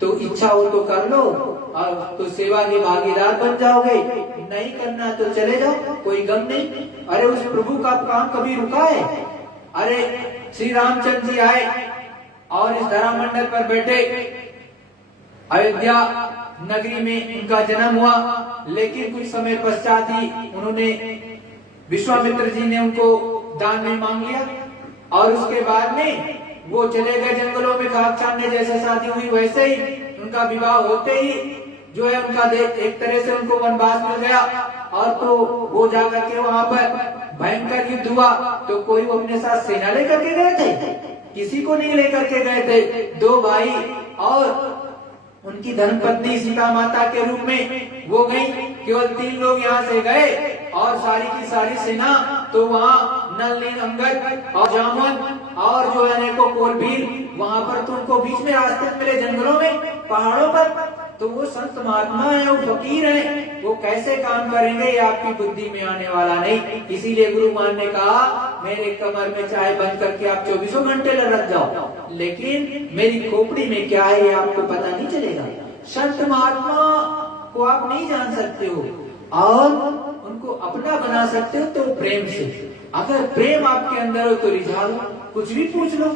तो इच्छा हो तो कर लो, और तो सेवा के भागीदार बन जाओगे, नहीं करना तो चले जाओ, कोई गम नहीं। अरे उस प्रभु का काम कभी रुका है? अरे श्री रामचंद्र जी आए और इस धरा मंडल पर बैठे, अयोध्या नगरी में उनका जन्म हुआ, लेकिन कुछ समय पश्चात ही उन्होंने, विश्वामित्र जी ने उनको दान में मांग लिया और उसके बाद में वो चले गए जंगलों में। खाक छानने जैसे शादी हुई वैसे ही उनका विवाह होते ही जो है उनका एक तरह से उनको वनवास मिल गया। और तो वो जाकर के वहां पर भयंकर युद्ध हुआ। तो कोई वो अपने साथ सेना लेकर के गए थे? किसी को नहीं लेकर के गए थे। 2 भाई और उनकी धर्मपत्नी सीता माता के रूप में वो गई। केवल 3 लोग यहाँ से गए और सारी की सारी सेना तो वहाँ नल नील अंगद और जामुन और जो है अनेकों कोलभीर, वहां पर तो उनको बीच में रास्ते मिले, जंगलों में, पहाड़ों पर। तो वो संत महात्मा है, वो फकीर है, वो कैसे काम करेंगे ये आपकी बुद्धि में आने वाला नहीं। इसीलिए गुरु महाराज ने कहा, मेरे कमर में चाहे बंद करके आप 24 घंटे लटक जाओ, लेकिन मेरी खोपड़ी में क्या है ये आपको पता नहीं चलेगा। संत महात्मा को आप नहीं जान सकते हो और उनको अपना बना सकते हो तो प्रेम से। अगर प्रेम आपके अंदर हो तो रिझा लो, कुछ भी पूछ लो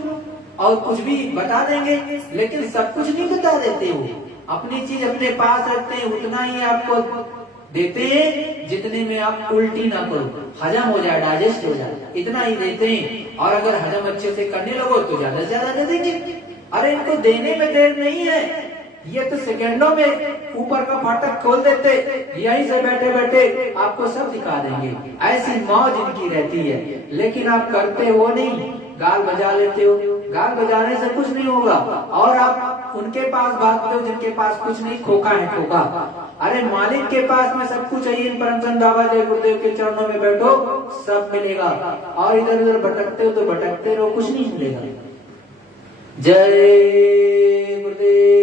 और कुछ भी बता देंगे, लेकिन सब कुछ नहीं बता देते हो। अपनी चीज अपने पास रखते हैं, उतना ही आपको देते हैं जितने में आप उल्टी ना करो, हजम हो जाए, डाइजेस्ट हो जाए, इतना ही देते हैं। और अगर हजम अच्छे से करने लगो तो ज्यादा से ज्यादा दे देंगे। अरे इनको देने में देर नहीं है, ये तो सेकंडों में ऊपर का फाटक खोल देते, यहीं से बैठे बैठे आपको सब दिखा देंगे। ऐसी मौज इनकी रहती है, लेकिन आप करते हो नहीं, गाल बजा लेते हो। गाल बजाने से कुछ नहीं होगा, और आप उनके पास भागते हो जिनके पास कुछ नहीं, खोखा है खोखा। अरे मालिक के पास में सब कुछ है। इन परमचंद बाबा जय गुरुदेव के चरणों में बैठो, सब मिलेगा। और इधर उधर भटकते हो तो भटकते रहो, कुछ नहीं मिलेगा। जय गुरुदेव।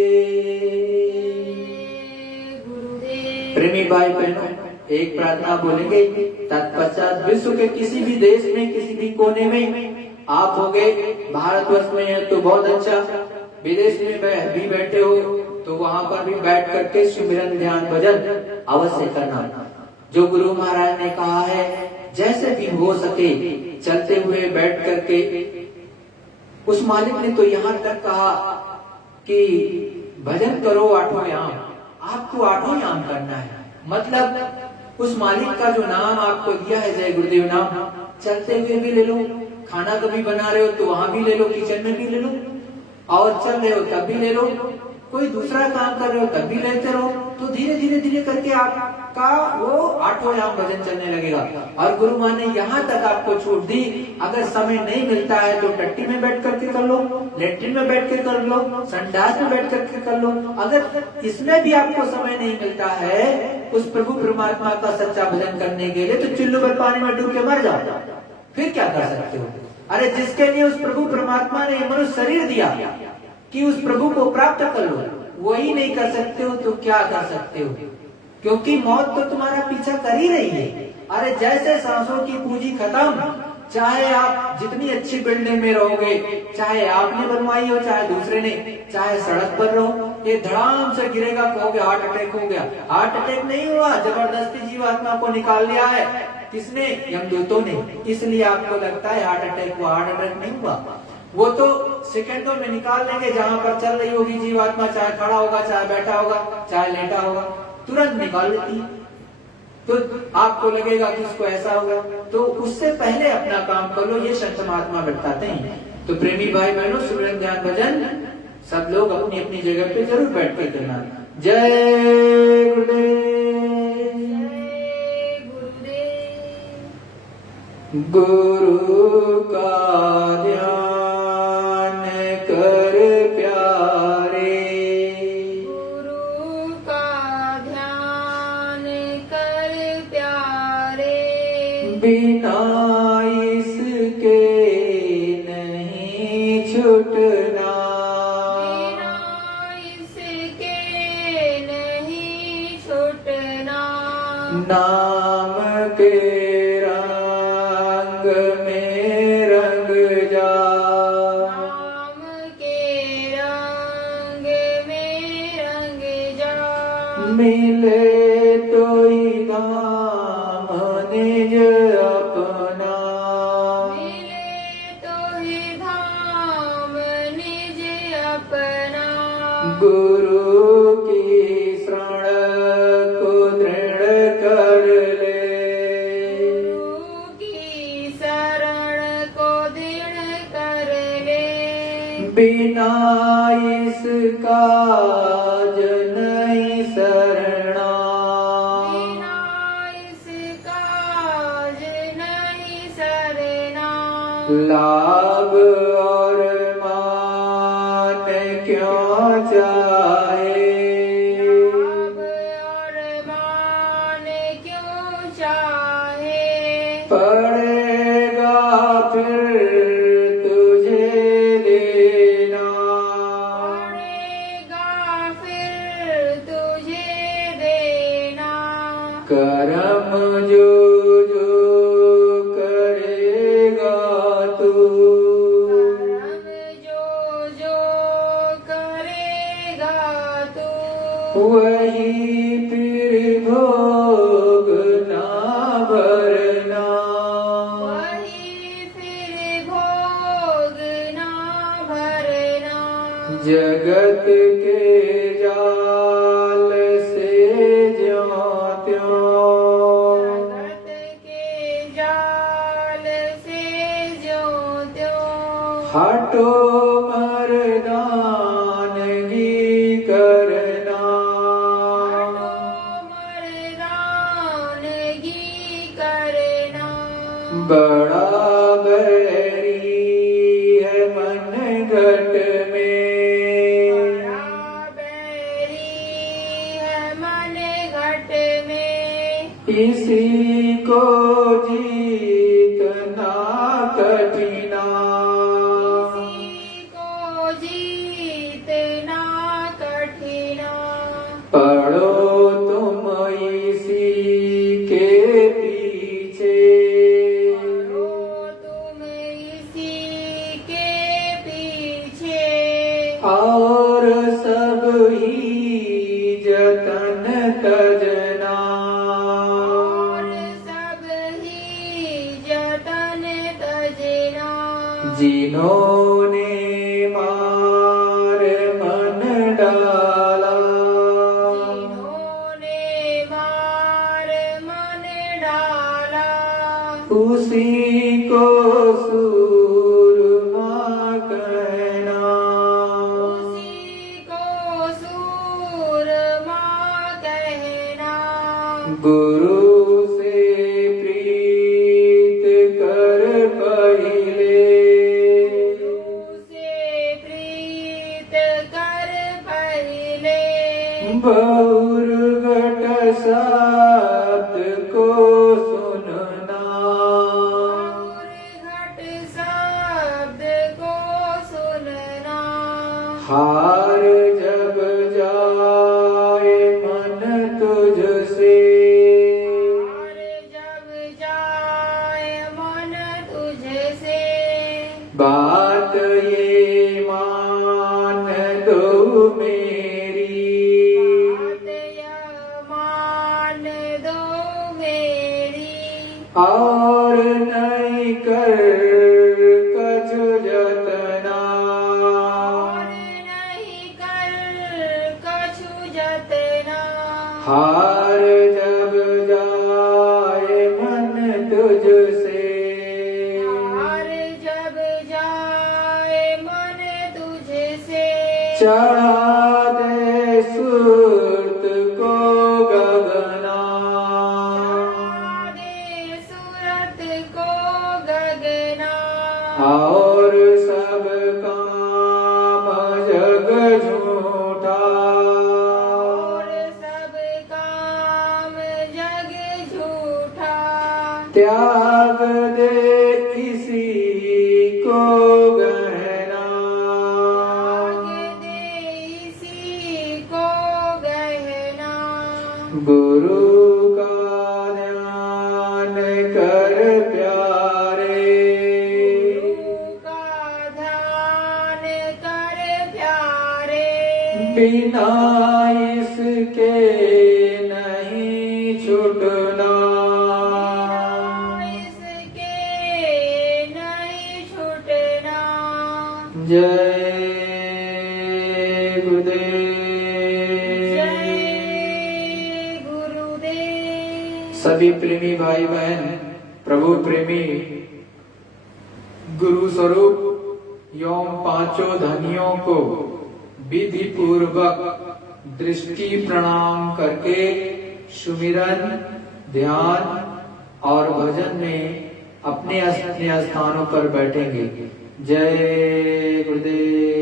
प्रेमी भाई बहनों, एक प्रार्थना बोलेंगे, तत्पश्चात विश्व के किसी भी देश में, किसी भी कोने में आप हो गए, भारतवर्ष में है तो बहुत अच्छा, विदेश में भी बैठे हो तो वहां पर भी बैठ करके सुमिरन ध्यान भजन अवश्य करना। जो गुरु महाराज ने कहा है, जैसे भी हो सके चलते हुए बैठ करके। उस मालिक ने तो यहाँ तक कहा कि भजन करो आठों याम, आपको आठों याम करना है। मतलब उस मालिक का जो नाम आपको दिया है, जय गुरुदेव नाम, चलते हुए भी ले लो, खाना कभी बना रहे हो तो वहां भी ले लो, किचन में भी ले लो, और चल रहे हो तब भी ले लो, कोई दूसरा काम कर रहे हो तब भी लेते रहो। तो धीरे धीरे धीरे करके आपका वो आठों याम भजन चलने लगेगा। और गुरु माँ ने यहाँ तक आपको छूट दी, अगर समय नहीं मिलता है तो टट्टी में बैठ करके कर लो, लेट्रिन में बैठ के कर लो, संडास में बैठ करके कर लो। अगर इसमें भी आपको समय नहीं मिलता है उस प्रभु परमात्मा का सच्चा भजन करने के लिए, तो चुल्लू भर पानी में डूब के मर जाओ, फिर क्या कर सकते हो। अरे जिसके लिए उस प्रभु परमात्मा ने मनुष्य शरीर दिया कि उस प्रभु को प्राप्त कर लो, वही नहीं कर सकते हो तो क्या कर सकते हो, क्योंकि मौत तो तुम्हारा पीछा कर ही रही है। अरे जैसे सांसों की पूंजी खत्म, चाहे आप जितनी अच्छी बिल्डिंग में रहोगे, चाहे आपने बनवाई हो चाहे दूसरे ने, चाहे सड़क पर रहो, ये धड़ाम से गिरेगा, कहोगे हार्ट अटैक हो गया। हार्ट अटैक नहीं हुआ, जबरदस्ती जीवात्मा को निकाल लिया है। किसने? यमदूतों ने। इसलिए आपको लगता है हार्ट अटैक हुआ, हार्ट अटैक नहीं हुआ। वो तो सेकंडों में निकाल लेंगे, जहां पर चल रही होगी जीवात्मा, चाहे खड़ा होगा, चाहे बैठा होगा, चाहे लेटा होगा, तुरंत निकाल लेती है। तो आपको लगेगा कि इसको ऐसा होगा, तो उससे पहले अपना काम कर लो, ये संत महात्मा बताते हैं। तो प्रेमी भाई बहनों, सुमिरन ध्यान भजन सब लोग अपनी अपनी जगह पे जरूर बैठ के करना। जय गुरुदेव। गुरु का ध्यान कर प्यारे, गुरु का ध्यान कर प्यारे, बिना इसके नहीं छूटना, बिना इसके नहीं छूटना। नाम के में रंग जा, नाम के रंग में रंग जा, मिले तो ही धाम निज अपना, मिले तो ही धाम निज अपना। गुरु की शरण को दृढ़ कर ले, बिना इसका नहीं सरना, बिना इसका नहीं सरना। लाभ और मान क्यों चाहे, लाभ और मान क्यों चाहे, पड़ेगा फिर करम जो जो करेगा तू, करम जो जो करेगा तू, वही फिर भोग ना भरना, वही फिर भोग ना भरना। जगत के जाल से जगत के जाल से ज्यों त्यों, हटो मर्दानगी कर बड़ा बैरी है मन घट में, बड़ा बैरी है मन घट में। इसी को जीतना कठिना, इसी को जीतना कठिना। पढ़ो तुम इसी के पीछे, पढ़ो तुम इसी के पीछे। और सब ही जतन तजना, और सब ही जतन तजना। जिन्होंने मार मन डाला, जिन्होंने मार मन डाला। उसी को सूरमा कहना, उसी को सूरमा कहना। गुरु से प्रीत कर पहिले, गुरु से प्रीत कर पहिले। बहुर घट शब्द को सुनना, और घट शब्द को सुनना। हार जब जाए मन तुझसे, और जब जाए मन तुझसे। बात ये मान दो मेरी, बात यह मान दो मेरी। और नहीं कर कछु जतना, और नहीं कर कछु जतना। हार जब जाए मन तुझसे, हार जब जाए मन तुझसे। चढ़ा दे सुरत को गगना, चढ़ा दे सूरत को गगना। और सब काम जग झूठा, और सब काम जग झूठा। त्याग दे इसी को गहना, त्याग दे इसी को गहना। गुरु का ध्यान कर प्यारे, गुरु का ध्यान कर प्यारे। बिना इसके नहीं छूटना, इसके नहीं छूटना। जय गुरुदेव। जय गुरुदेव। सभी प्रेमी भाई बहन, प्रभु प्रेमी गुरु स्वरूप एवं पांचों धनियों को विधि पूर्वक दृष्टि प्रणाम करके सुमिरन, ध्यान और भजन में अपने अपने स्थानों पर बैठेंगे। जय गुरुदेव।